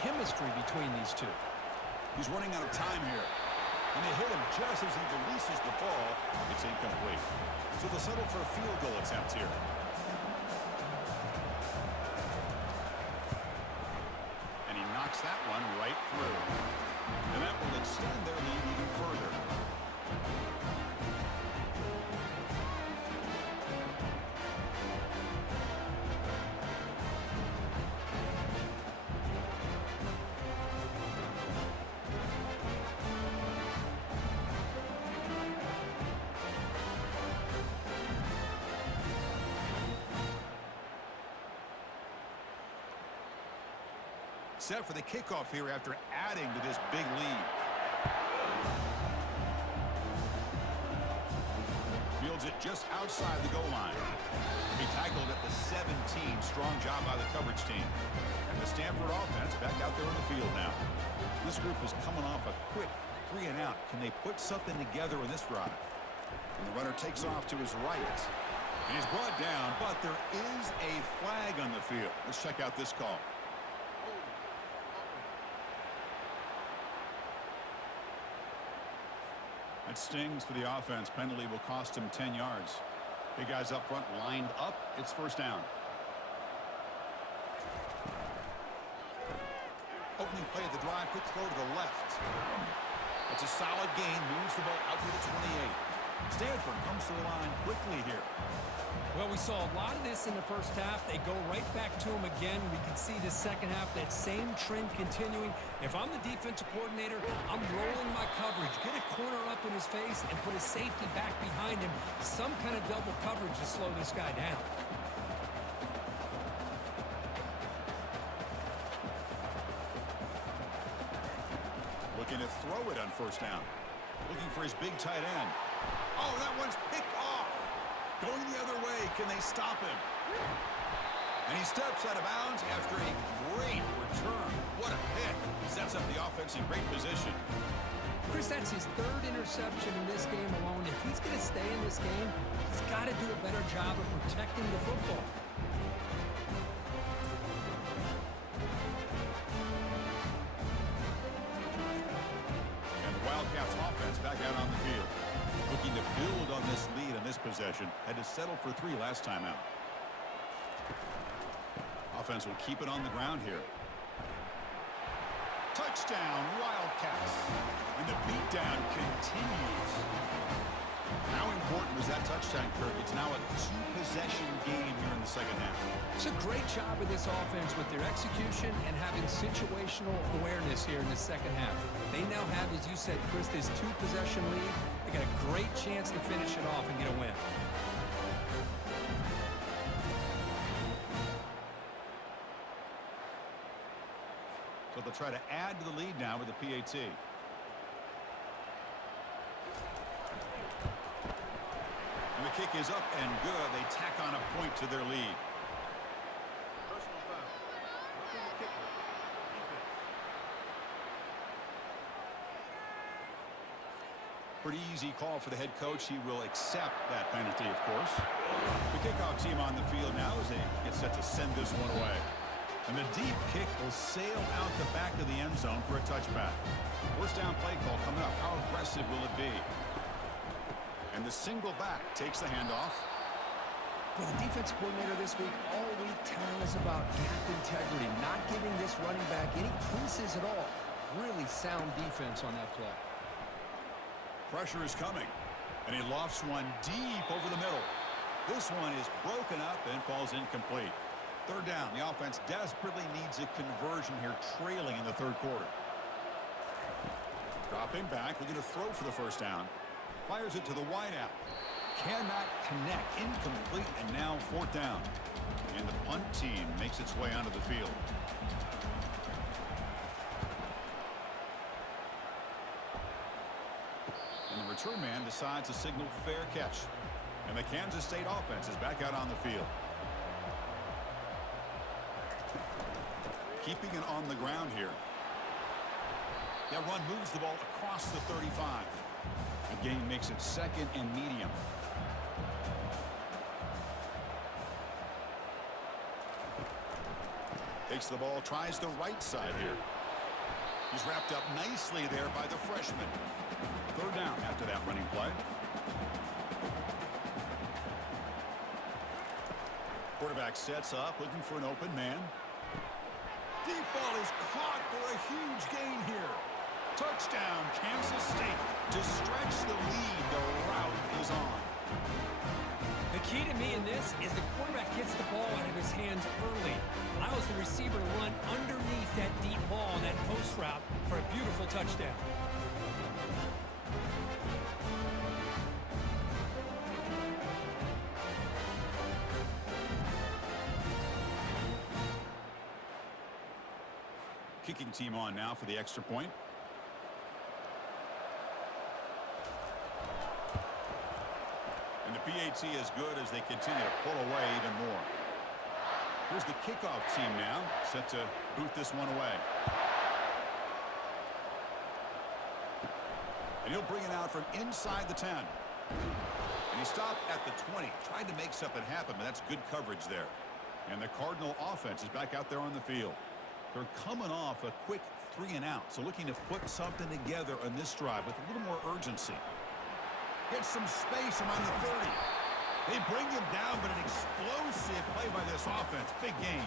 chemistry between these two. He's running out of time here. And they hit him just as he releases the ball. It's incomplete. So they'll settle for a field goal attempt here. And he knocks that one right through. And that will extend their lead even further. Set for the kickoff here after adding to this big lead. Fields it just outside the goal line. He tackled at the 17. Strong job by the coverage team. And the Stanford offense back out there on the field now. This group is coming off a quick 3 and out. Can they put something together in this drive? And the runner takes off to his right. And he's brought down, but there is a flag on the field. Let's check out this call. That stings for the offense. Penalty will cost him 10 yards. Big guys up front lined up. It's first down. Opening play of the drive. Quick throw to the left. It's a solid gain. Moves the ball out to the 28. Stanford comes to the line quickly here. Well, we saw a lot of this in the first half. They go right back to him again. We can see the second half, that same trend continuing. If I'm the defensive coordinator, I'm rolling my coverage. Get a corner up in his face and put a safety back behind him. Some kind of double coverage to slow this guy down. Looking to throw it on first down. Looking for his big tight end. Oh, that one's picked off. Going the other way. Can they stop him? And he steps out of bounds after a great return. What a hit. Sets up the offense in great position. Chris, that's his 3rd interception in this game alone. If he's going to stay in this game, he's got to do a better job of protecting the football. And the Wildcats offense back out on the field. Looking to build on this lead on this possession. Had to settle for 3 last time out. Offense will keep it on the ground here. Touchdown, Wildcats. And the beatdown continues. How important was that touchdown, Kirk? It's now a 2-possession game here in the second half. It's a great job of this offense with their execution and having situational awareness here in the second half. They now have, as you said, Chris, this 2-possession lead. They got a great chance to finish it off and get a win. So they'll try to add to the lead now with the PAT. And the kick is up and good. They tack on a point to their lead. Personal foul. Roughing the kicker. Defense. Pretty easy call for the head coach. He will accept that penalty, of course. The kickoff team on the field now as they get set to send this one away. And the deep kick will sail out the back of the end zone for a touchback. First down play call coming up. How aggressive will it be? And the single back takes the handoff. For the defensive coordinator this week, all week telling us about gap integrity, not giving this running back any creases at all. Really sound defense on that play. Pressure is coming, and he lofts one deep over the middle. This one is broken up and falls incomplete. Third down. The offense desperately needs a conversion here, trailing in the third quarter. Dropping back, looking to throw for the first down. Fires it to the wideout. Cannot connect. Incomplete, and now fourth down. And the punt team makes its way onto the field. And the return man decides to signal fair catch. And the Kansas State offense is back out on the field. Keeping it on the ground here. That run moves the ball across the 35. The game makes it second and medium. Takes the ball, tries the right side here. He's wrapped up nicely there by the freshman. Third down after that running play. Quarterback sets up, looking for an open man. Deep ball is caught for a huge gain here. Touchdown, Kansas State. To stretch the lead, the route is on. The key to me in this is the quarterback gets the ball out of his hands early. Allows the receiver to run underneath that deep ball on that post route for a beautiful touchdown. Kicking team on now for the extra point. And the PAT is good as they continue to pull away even more. Here's the kickoff team now, set to boot this one away. And he'll bring it out from inside the 10. And he stopped at the 20, tried to make something happen, but that's good coverage there. And the Cardinal offense is back out there on the field. They're coming off a quick 3-and-out, so looking to put something together on this drive with a little more urgency. Get some space around the 30. They bring him down, but an explosive play by this offense. Big game.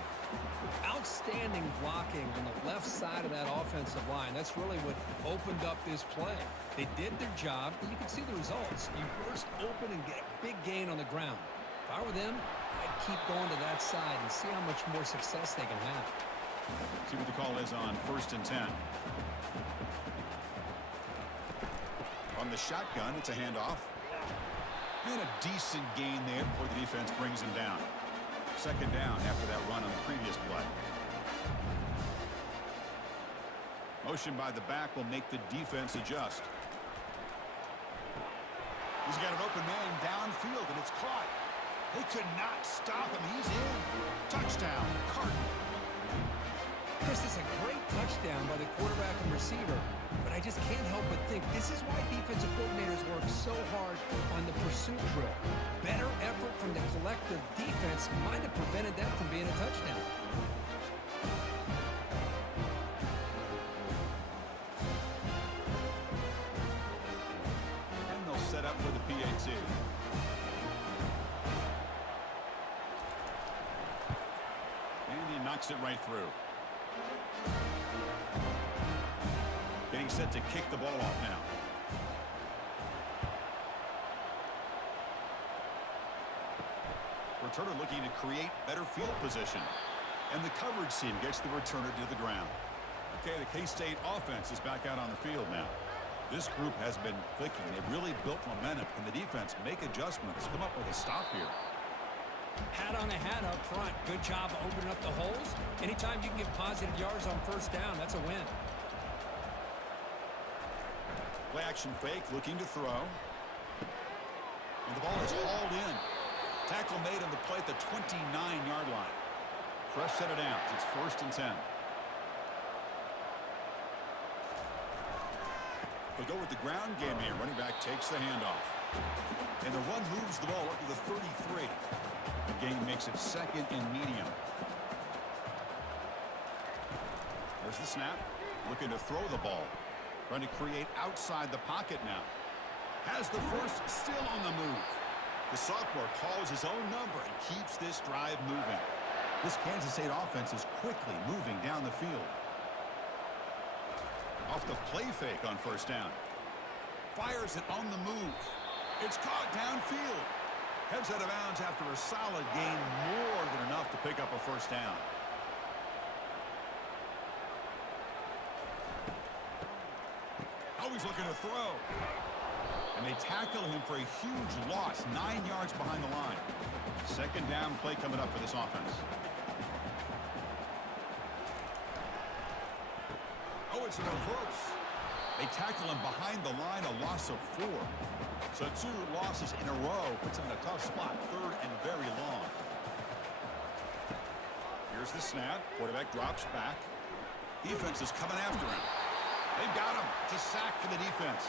Outstanding blocking on the left side of that offensive line. That's really what opened up this play. They did their job, and you can see the results. You burst open and get a big gain on the ground. If I were them, I'd keep going to that side and see how much more success they can have. See what the call is on 1st and 10. On the shotgun, it's a handoff. And a decent gain there before the defense brings him down. Second down after that run on the previous play. Motion by the back will make the defense adjust. He's got an open man downfield, and it's caught. They could not stop him. He's in. Touchdown, Cardinal. Chris, this is a great touchdown by the quarterback and receiver, but I just can't help but think this is why defensive coordinators work so hard on the pursuit drill. Better effort from the collective defense might have prevented that from being a touchdown. And they'll set up for the PAT. And he knocks it right through. Getting set to kick the ball off now. Returner looking to create better field position. And the coverage team gets the returner to the ground. Okay, the K-State offense is back out on the field now. This group has been clicking. They've really built momentum. Can the defense make adjustments? Come up with a stop here. Hat on a hat up front. Good job opening up the holes. Anytime you can get positive yards on first down, that's a win. Play action fake, looking to throw. And the ball is hauled in. Tackle made on the play at the 29-yard line. Fresh set of downs. It's 1st and 10. They'll go with the ground game here. Running back takes the handoff. And the run moves the ball up to the 33. The game makes it second and medium. There's the snap. Looking to throw the ball. Trying to create outside the pocket now. Has the first, still on the move. The sophomore calls his own number and keeps this drive moving. This Kansas State offense is quickly moving down the field. Off the play fake on first down. Fires it on the move. It's caught downfield. Heads out of bounds after a solid gain, more than enough to pick up a first down. Always looking to throw. And they tackle him for a huge loss, 9 yards behind the line. Second down play coming up for this offense. Oh, it's a reverse. They tackle him behind the line, a loss of 4. So 2 losses in a row puts him in a tough spot, third and very long. Here's the snap. Quarterback drops back. Defense is coming after him. They've got him. It's a sack for the defense.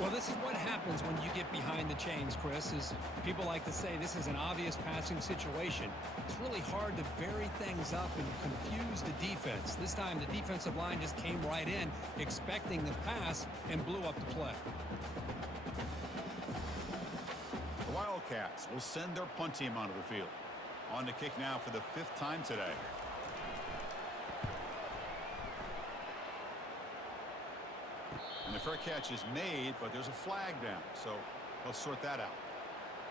Well, this is what happens when you get behind the chains, Chris, is people like to say this is an obvious passing situation. It's really hard to vary things up and confuse the defense. This time, the defensive line just came right in, expecting the pass, and blew up the play. The Wildcats will send their punt team onto the field. On to kick now for the 5th time today. And the fair catch is made, but there's a flag down, so let's sort that out.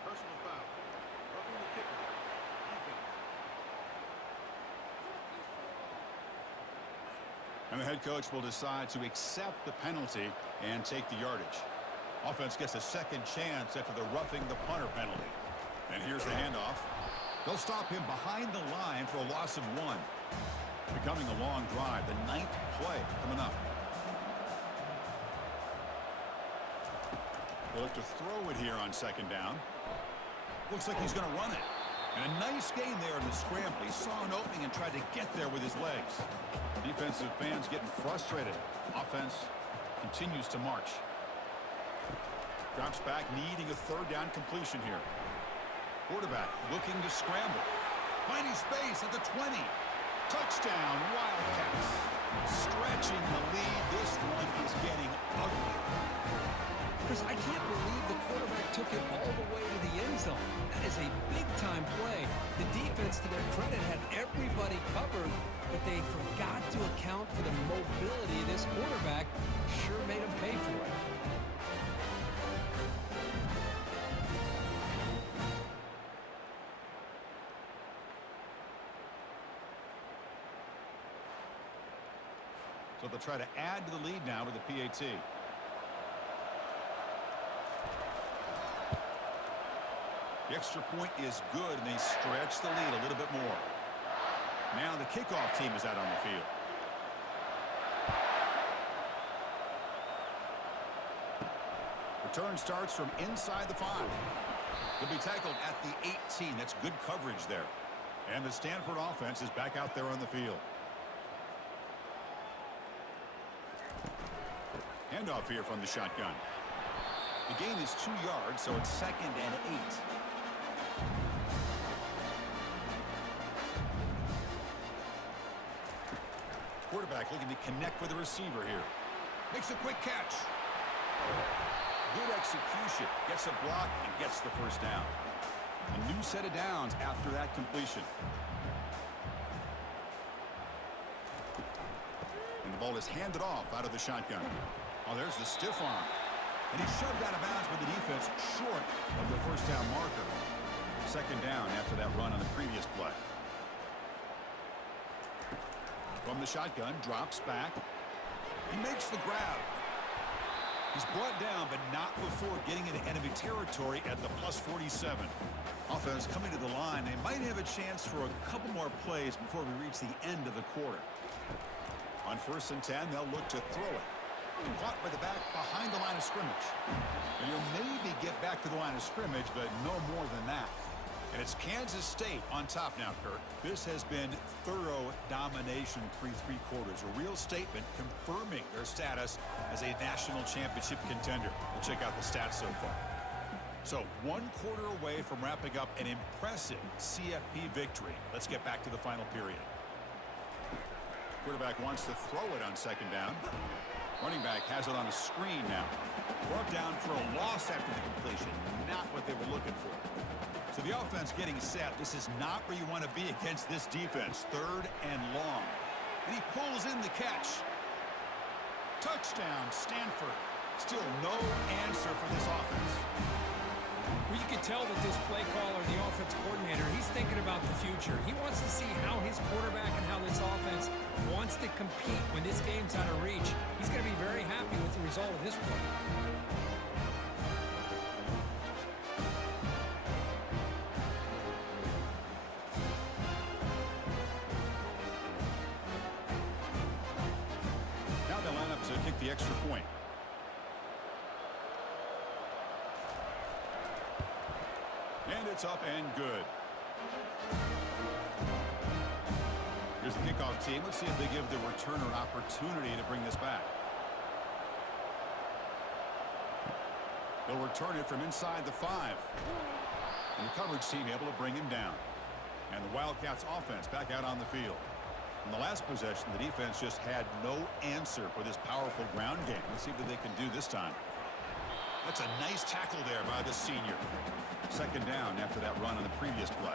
Personal foul. Roughing the kicker. Defense. And the head coach will decide to accept the penalty and take the yardage. Offense gets a second chance after the roughing the punter penalty. And here's the handoff. They'll stop him behind the line for a loss of 1. Becoming a long drive, the 9th play coming up. They'll look to throw it here on second down. Looks like he's going to run it. And a nice gain there in the scramble. He saw an opening and tried to get there with his legs. Defensive fans getting frustrated. Offense continues to march. Drops back, needing a third down completion here. Quarterback looking to scramble. Finding space at the 20. Touchdown, Wildcats. Stretching the lead. This one is getting ugly. Chris, I can't believe the quarterback took it all the way to the end zone. That is a big-time play. The defense, to their credit, had everybody covered, but they forgot to account for the mobility of this quarterback. Sure made him pay for it. So they'll try to add to the lead now with the PAT. The extra point is good, and they stretch the lead a little bit more. Now the kickoff team is out on the field. Return starts from inside the 5. He'll be tackled at the 18. That's good coverage there. And the Stanford offense is back out there on the field. Handoff here from the shotgun. The gain is 2 yards, so it's 2nd and 8. Quarterback looking to connect with the receiver here. Makes a quick catch. Good execution. Gets a block and gets the first down. A new set of downs after that completion. And the ball is handed off out of the shotgun. Oh, there's the stiff arm. And he's shoved out of bounds with the defense short of the first down marker. Second down after that run on the previous play. From the shotgun, drops back. He makes the grab. He's brought down, but not before getting into enemy territory at the +47. Offense coming to the line. They might have a chance for a couple more plays before we reach the end of the quarter. On 1st and 10, they'll look to throw it. Caught by the back behind the line of scrimmage. And he'll maybe get back to the line of scrimmage, but no more than that. And it's Kansas State on top now, Kirk. This has been thorough domination through 3 quarters. A real statement confirming their status as a national championship contender. We'll check out the stats so far. So 1 quarter away from wrapping up an impressive CFP victory. Let's get back to the final period. Quarterback wants to throw it on second down. Running back has it on a screen now. Brought down for a loss after the completion. Not what they were looking for. So the offense getting set. This is not where you want to be against this defense. 3rd and long. And he pulls in the catch. Touchdown, Stanford. Still no answer for this offense. Well, you can tell that this play caller, the offense coordinator, he's thinking about the future. He wants to see how his quarterback and how this offense wants to compete when this game's out of reach. He's going to be very happy with the result of this one. Now they line up to kick the extra point. And it's up and good. Here's the kickoff team. Let's see if they give the returner an opportunity to bring this back. They'll return it from inside the 5. And the coverage team able to bring him down. And the Wildcats offense back out on the field. In the last possession, the defense just had no answer for this powerful ground game. Let's see what they can do this time. That's a nice tackle there by the senior. 2nd down after that run on the previous play.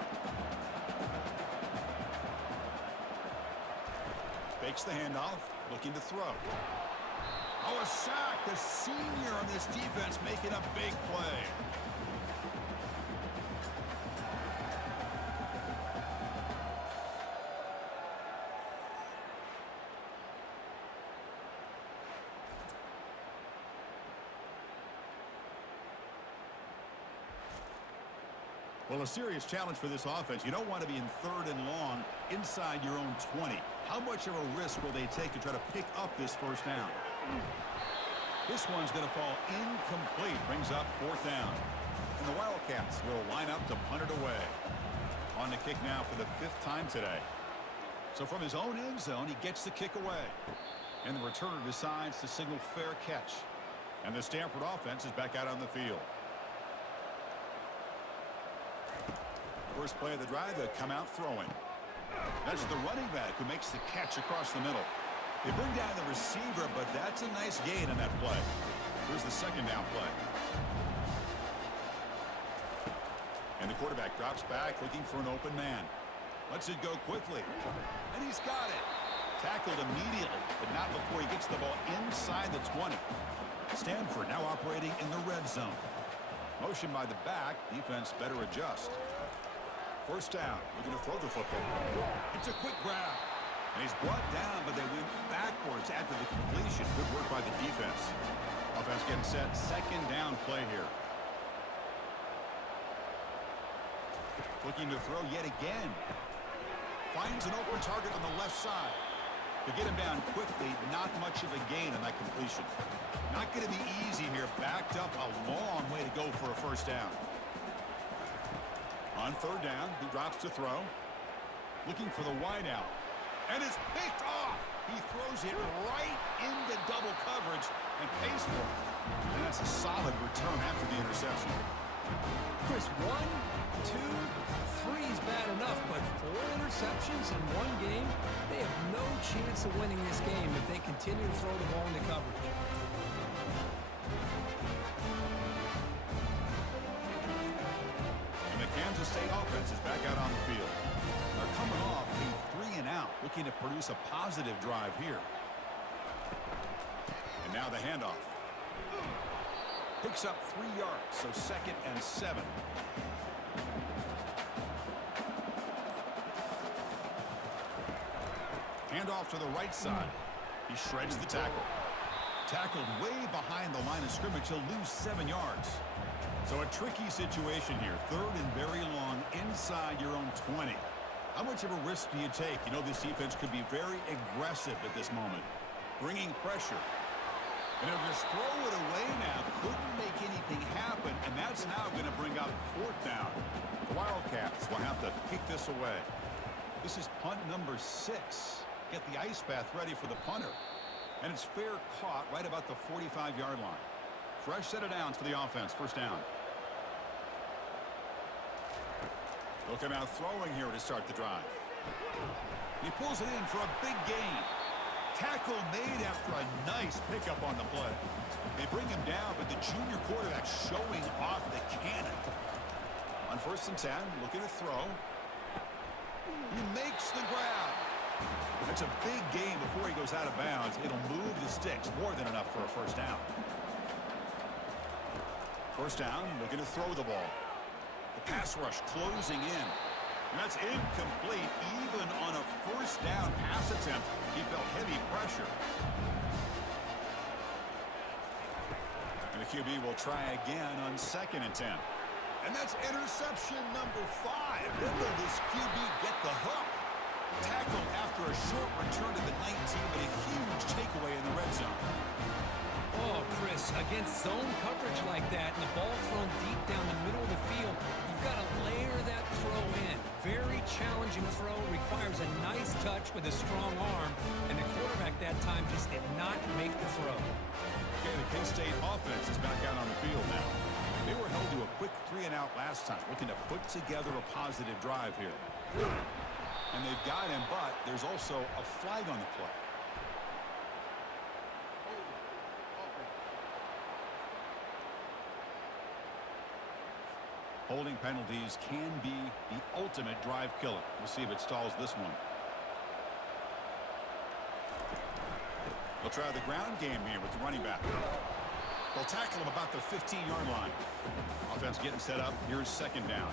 Fakes the handoff, looking to throw. Oh, a sack. The senior on this defense making a big play. Well, a serious challenge for this offense. You don't want to be in 3rd and long inside your own 20. How much of a risk will they take to try to pick up this 1st down? This one's going to fall incomplete. Brings up 4th down. And the Wildcats will line up to punt it away. On the kick now for the 5th time today. So from his own end zone, he gets the kick away. And the returner decides to signal fair catch. And the Stanford offense is back out on the field. First play of the drive, they come out throwing. That's the running back who makes the catch across the middle. They bring down the receiver, but that's a nice gain on that play. Here's the 2nd down play. And the quarterback drops back, looking for an open man. Lets it go quickly. And he's got it. Tackled immediately, but not before he gets the ball inside the 20. Stanford now operating in the red zone. Motion by the back. Defense better adjust. 1st down, looking to throw the football. It's a quick grab. And he's brought down, but they went backwards after the completion. Good work by the defense. Offense getting set. 2nd down play here. Looking to throw yet again. Finds an open target on the left side. To get him down quickly, not much of a gain on that completion. Not going to be easy here. Backed up a long way to go for a 1st down. On 3rd down, he drops to throw. Looking for the wide out. And it's picked off. He throws it right into double coverage and pays for it. And that's a solid return after the interception. Chris, 1, 2, 3 is bad enough, but 4 interceptions in one game, they have no chance of winning this game if they continue to throw the ball into coverage. Kansas State offense is back out on the field. They're coming off a 3 and out, looking to produce a positive drive here. And now the handoff. Picks up 3 yards, so 2nd and 7. Handoff to the right side. He shreds the tackle. Tackled way behind the line of scrimmage. He'll lose 7 yards. So a tricky situation here. 3rd and very long inside your own 20. How much of a risk do you take? You know, this defense could be very aggressive at this moment. Bringing pressure. And they'll just throw it away now. Couldn't make anything happen. And that's now going to bring up 4th down. The Wildcats will have to kick this away. This is punt number 6. Get the ice bath ready for the punter. And it's fair caught right about the 45-yard line. Fresh set of downs for the offense. 1st down. They'll come out throwing here to start the drive. He pulls it in for a big gain. Tackle made after a nice pickup on the play. They bring him down, but the junior quarterback showing off the cannon. On 1st and 10, looking to throw. He makes the grab. That's a big gain before he goes out of bounds. It'll move the sticks, more than enough for a first down. 1st down, looking to throw the ball. The pass rush closing in. And that's incomplete. Even on a 1st down pass attempt, he felt heavy pressure. And the QB will try again on 2nd and 10. And that's interception number 5. When will this QB get the hook? Tackled after a short return to the 19, but a huge takeaway in the red zone. Oh, Chris, against zone coverage like that and the ball thrown deep down the middle of the field, you've got to layer that throw in. Very challenging throw, requires a nice touch with a strong arm, and the quarterback that time just did not make the throw. Okay, the K-State offense is back out on the field now. They were held to a quick 3-and-out last time, looking to put together a positive drive here. And they've got him, but there's also a flag on the play. Holding penalties can be the ultimate drive killer. We'll see if it stalls this one. They'll try the ground game here with the running back. They'll tackle him about the 15-yard line. Offense getting set up. Here's 2nd down.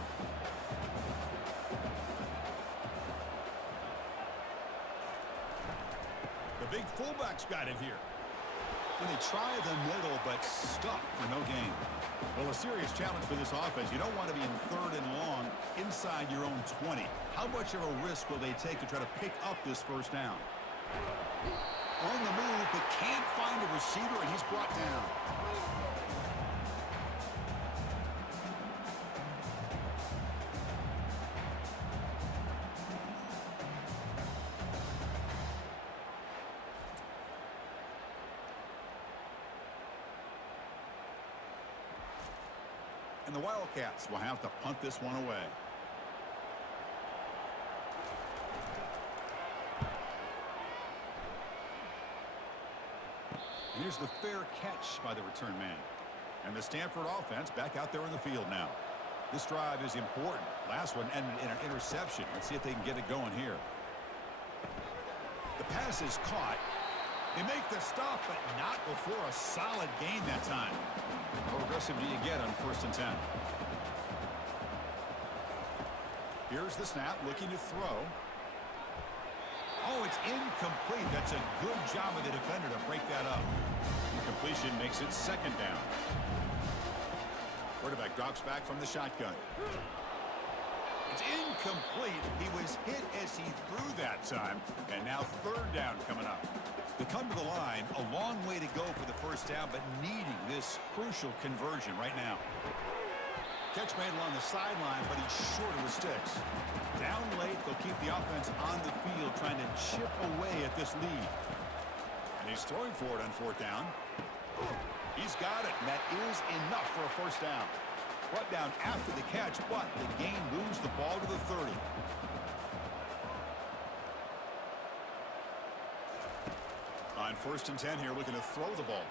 The big fullback's got it here. And they try the middle, but stuck for no gain. Well, a serious challenge for this offense. You don't want to be in 3rd and long inside your own 20. How much of a risk will they take to try to pick up this 1st down? On the move, but can't find a receiver, and he's brought down. And the Wildcats will have to punt this one away. Here's the fair catch by the return man. And the Stanford offense back out there in the field now. This drive is important. Last one ended in an interception. Let's see if they can get it going here. The pass is caught. They make the stop, but not before a solid gain that time. How aggressive do you get on 1st and 10? Here's the snap, looking to throw. Oh, it's incomplete. That's a good job of the defender to break that up. Incompletion makes it 2nd down. Quarterback drops back from the shotgun. It's incomplete. He was hit as he threw that time. And now 3rd down coming up. They come to the line, a long way to go for the 1st down, but needing this crucial conversion right now. Catch made along the sideline, but he's short of the sticks. Down late, they'll keep the offense on the field, trying to chip away at this lead. And he's throwing for it on 4th down. He's got it, and that is enough for a 1st down. Brought down after the catch, but the gain moves the ball to the 30. On 1st and 10 here, looking to throw the ball.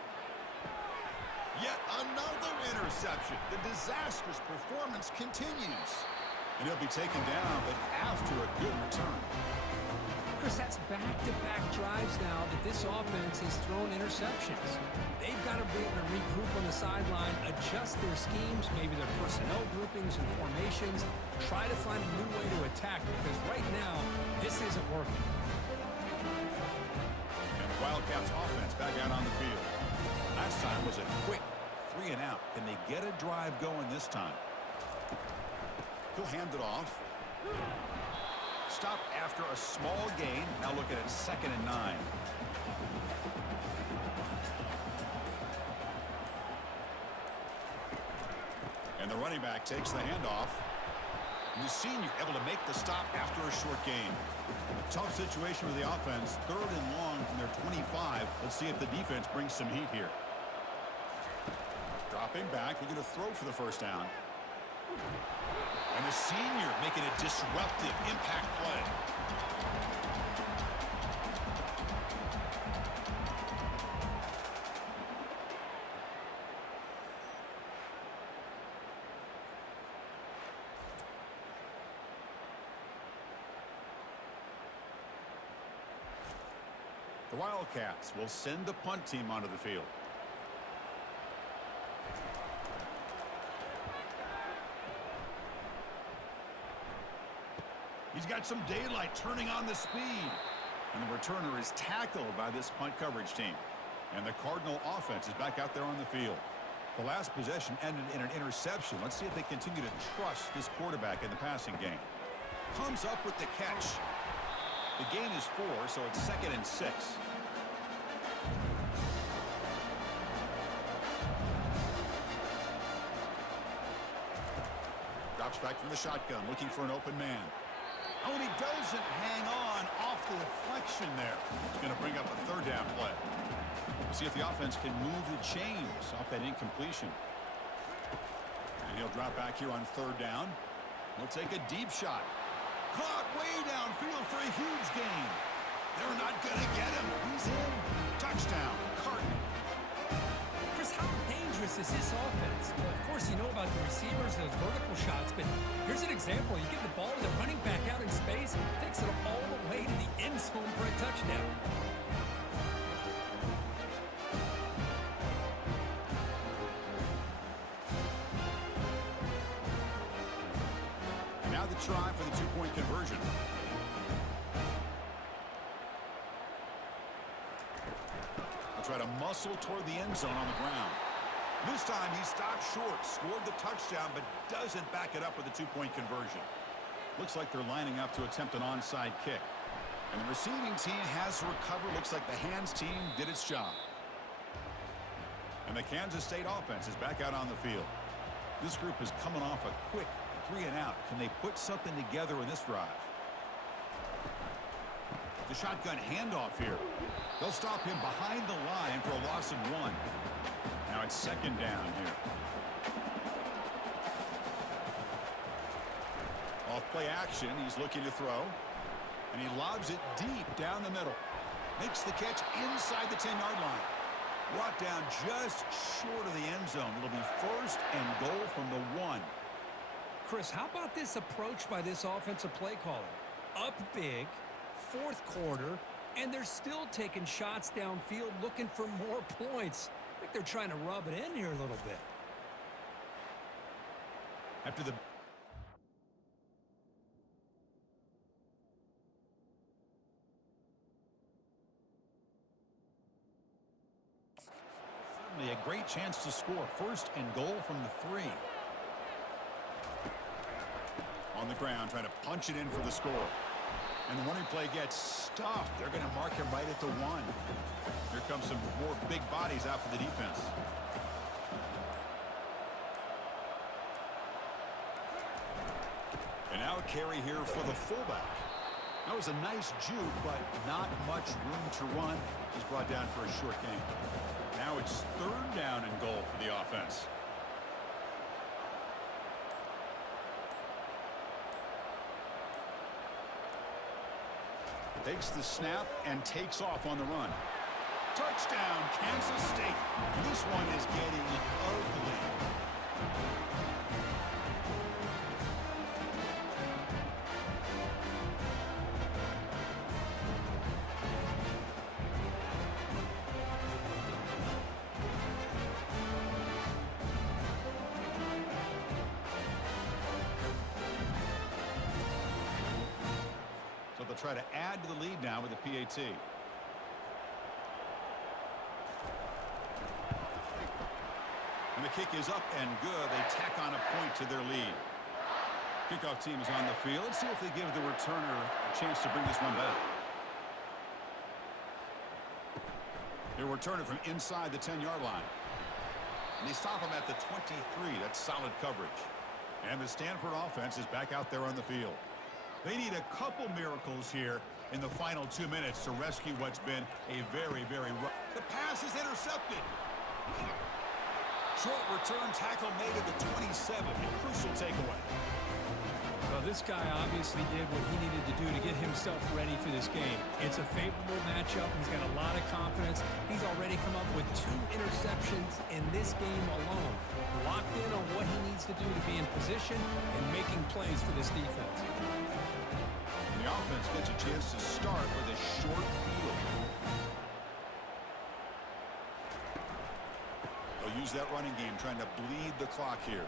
Yet another interception. The disastrous performance continues. And he'll be taken down, but after a good return. Chris, that's back-to-back drives now that this offense has thrown interceptions. They've got to be able to regroup on the sideline, adjust their schemes, maybe their personnel groupings and formations, try to find a new way to attack, because right now, this isn't working. And the Wildcats offense back out on the field. Last time was a quick 3-and-out. Can they get a drive going this time? He'll hand it off. Stop after a small gain. Now looking at 2nd and 9. And the running back takes the handoff. And the senior able to make the stop after a short gain. Tough situation with the offense. 3rd and long from their 25. Let's see if the defense brings some heat here. Dropping back, looking to throw for the 1st down. And the senior making a disruptive impact play. The Wildcats will send the punt team onto the field. He's got some daylight, turning on the speed. And the returner is tackled by this punt coverage team. And the Cardinal offense is back out there on the field. The last possession ended in an interception. Let's see if they continue to trust this quarterback in the passing game. Comes up with the catch. The gain is 4, so it's 2nd and 6. Drops back from the shotgun, looking for an open man. Oh, and he doesn't hang on off the deflection there. It's going to bring up a 3rd down play. We'll see if the offense can move the chains off that incompletion. And he'll drop back here on 3rd down. He'll take a deep shot. Caught way downfield for a huge gain. They're not going to get him. He's in. Touchdown, Cardinal. Chris, how dangerous is this offense? Well, of course, you know about the receivers, those vertical shots, but here's an example. You give the ball to the running back out in space, takes it all the way to the end zone for a touchdown. And now the try for the 2-point conversion. They'll try to muscle toward the end zone on the ground. This time he stopped short, scored the touchdown, but doesn't back it up with a 2-point conversion. Looks like they're lining up to attempt an onside kick. And the receiving team has to recover. Looks like the hands team did its job. And the Kansas State offense is back out on the field. This group is coming off a quick 3-and-out. Can they put something together in this drive? The shotgun handoff here. They'll stop him behind the line for a loss of 1. Now it's 2nd down here. Off play action, he's looking to throw. And he lobs it deep down the middle. Makes the catch inside the 10-yard line. Brought down just short of the end zone. It'll be 1st and goal from the 1. Chris, how about this approach by this offensive play caller? Up big, 4th quarter, and they're still taking shots downfield looking for more points. I think they're trying to rub it in here a little bit. After the certainly a great chance to score. 1st and goal from the 3. On the ground, trying to punch it in for the score. And the running play gets stuffed. They're going to mark him right at the 1. Here comes some more big bodies out for the defense. And now a carry here for the fullback. That was a nice juke, but not much room to run. He's brought down for a short gain. Now it's 3rd down and goal for the offense. Takes the snap and takes off on the run. Touchdown, Kansas State. This one is getting ugly. So they'll try to add to the lead now with a PAT. And the kick is up and good. They tack on a point to their lead. Kickoff team is on the field. Let's see if they give the returner a chance to bring this one back. They'll return it from inside the 10-yard line. And they stop him at the 23. That's solid coverage. And the Stanford offense is back out there on the field. They need a couple miracles here in the final 2 minutes to rescue what's been a very, very rough. The pass is intercepted. Short return tackle made at the 27. A crucial takeaway. Well, this guy obviously did what he needed to do to get himself ready for this game. It's a favorable matchup. He's got a lot of confidence. He's already come up with 2 interceptions in this game alone. Locked in on what he needs to do to be in position and making plays for this defense. The offense gets a chance to start with a short field. Use that running game, trying to bleed the clock here.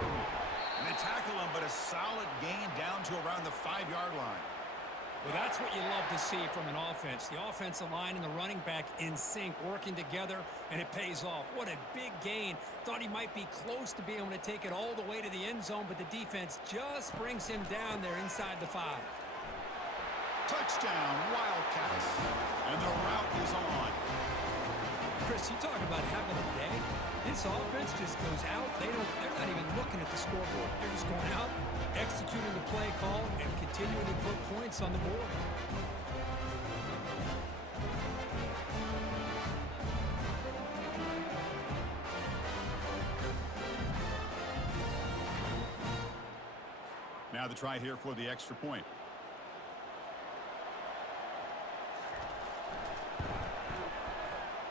And they tackle him, but a solid gain down to around the 5-yard line. Well, that's what you love to see from an offense. The offensive line and the running back in sync, working together, and it pays off. What a big gain. Thought he might be close to being able to take it all the way to the end zone, but the defense just brings him down there inside the 5. Touchdown, Wildcats. And the route is on. Chris, you talk about having a day. This offense just goes out. They're not even looking at the scoreboard. They're just going out, executing the play call, and continuing to put points on the board. Now the try here for the extra point.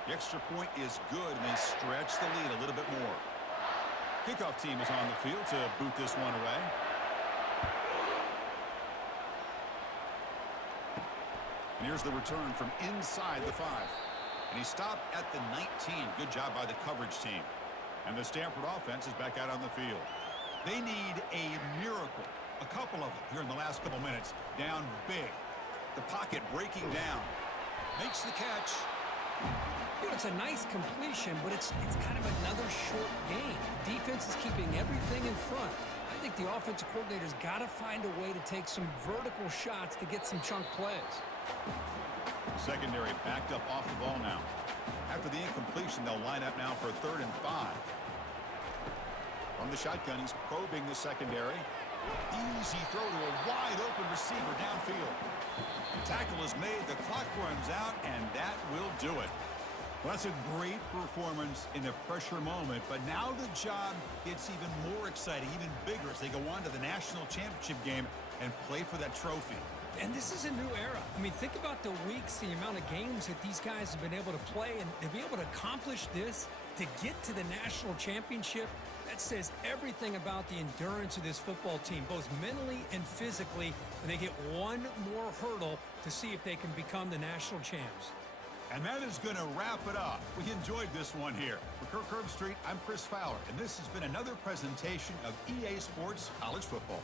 The extra point is good, and they stretch the lead a little bit more. Kickoff team is on the field to boot this one away. And here's the return from inside the 5. And he stopped at the 19. Good job by the coverage team. And the Stanford offense is back out on the field. They need a miracle. A couple of them here in the last couple minutes. Down big. The pocket breaking down. Makes the catch. You know, it's a nice completion, but it's kind of another short game. The defense is keeping everything in front. I think the offensive coordinator's got to find a way to take some vertical shots to get some chunk plays. Secondary backed up off the ball now. After the incompletion, they'll line up now for 3rd and 5. From the shotgun, he's probing the secondary. Easy throw to a wide-open receiver downfield. Tackle is made, the clock runs out, and that will do it. Well, that's a great performance in a pressure moment, but now the job gets even more exciting, even bigger as they go on to the national championship game and play for that trophy. And this is a new era. I mean, think about the weeks, the amount of games that these guys have been able to play, and to be able to accomplish this, to get to the national championship, that says everything about the endurance of this football team, both mentally and physically, and they get one more hurdle to see if they can become the national champs. And that is going to wrap it up. We enjoyed this one here. For Kirk Herbstreit, I'm Chris Fowler, and this has been another presentation of EA Sports College Football.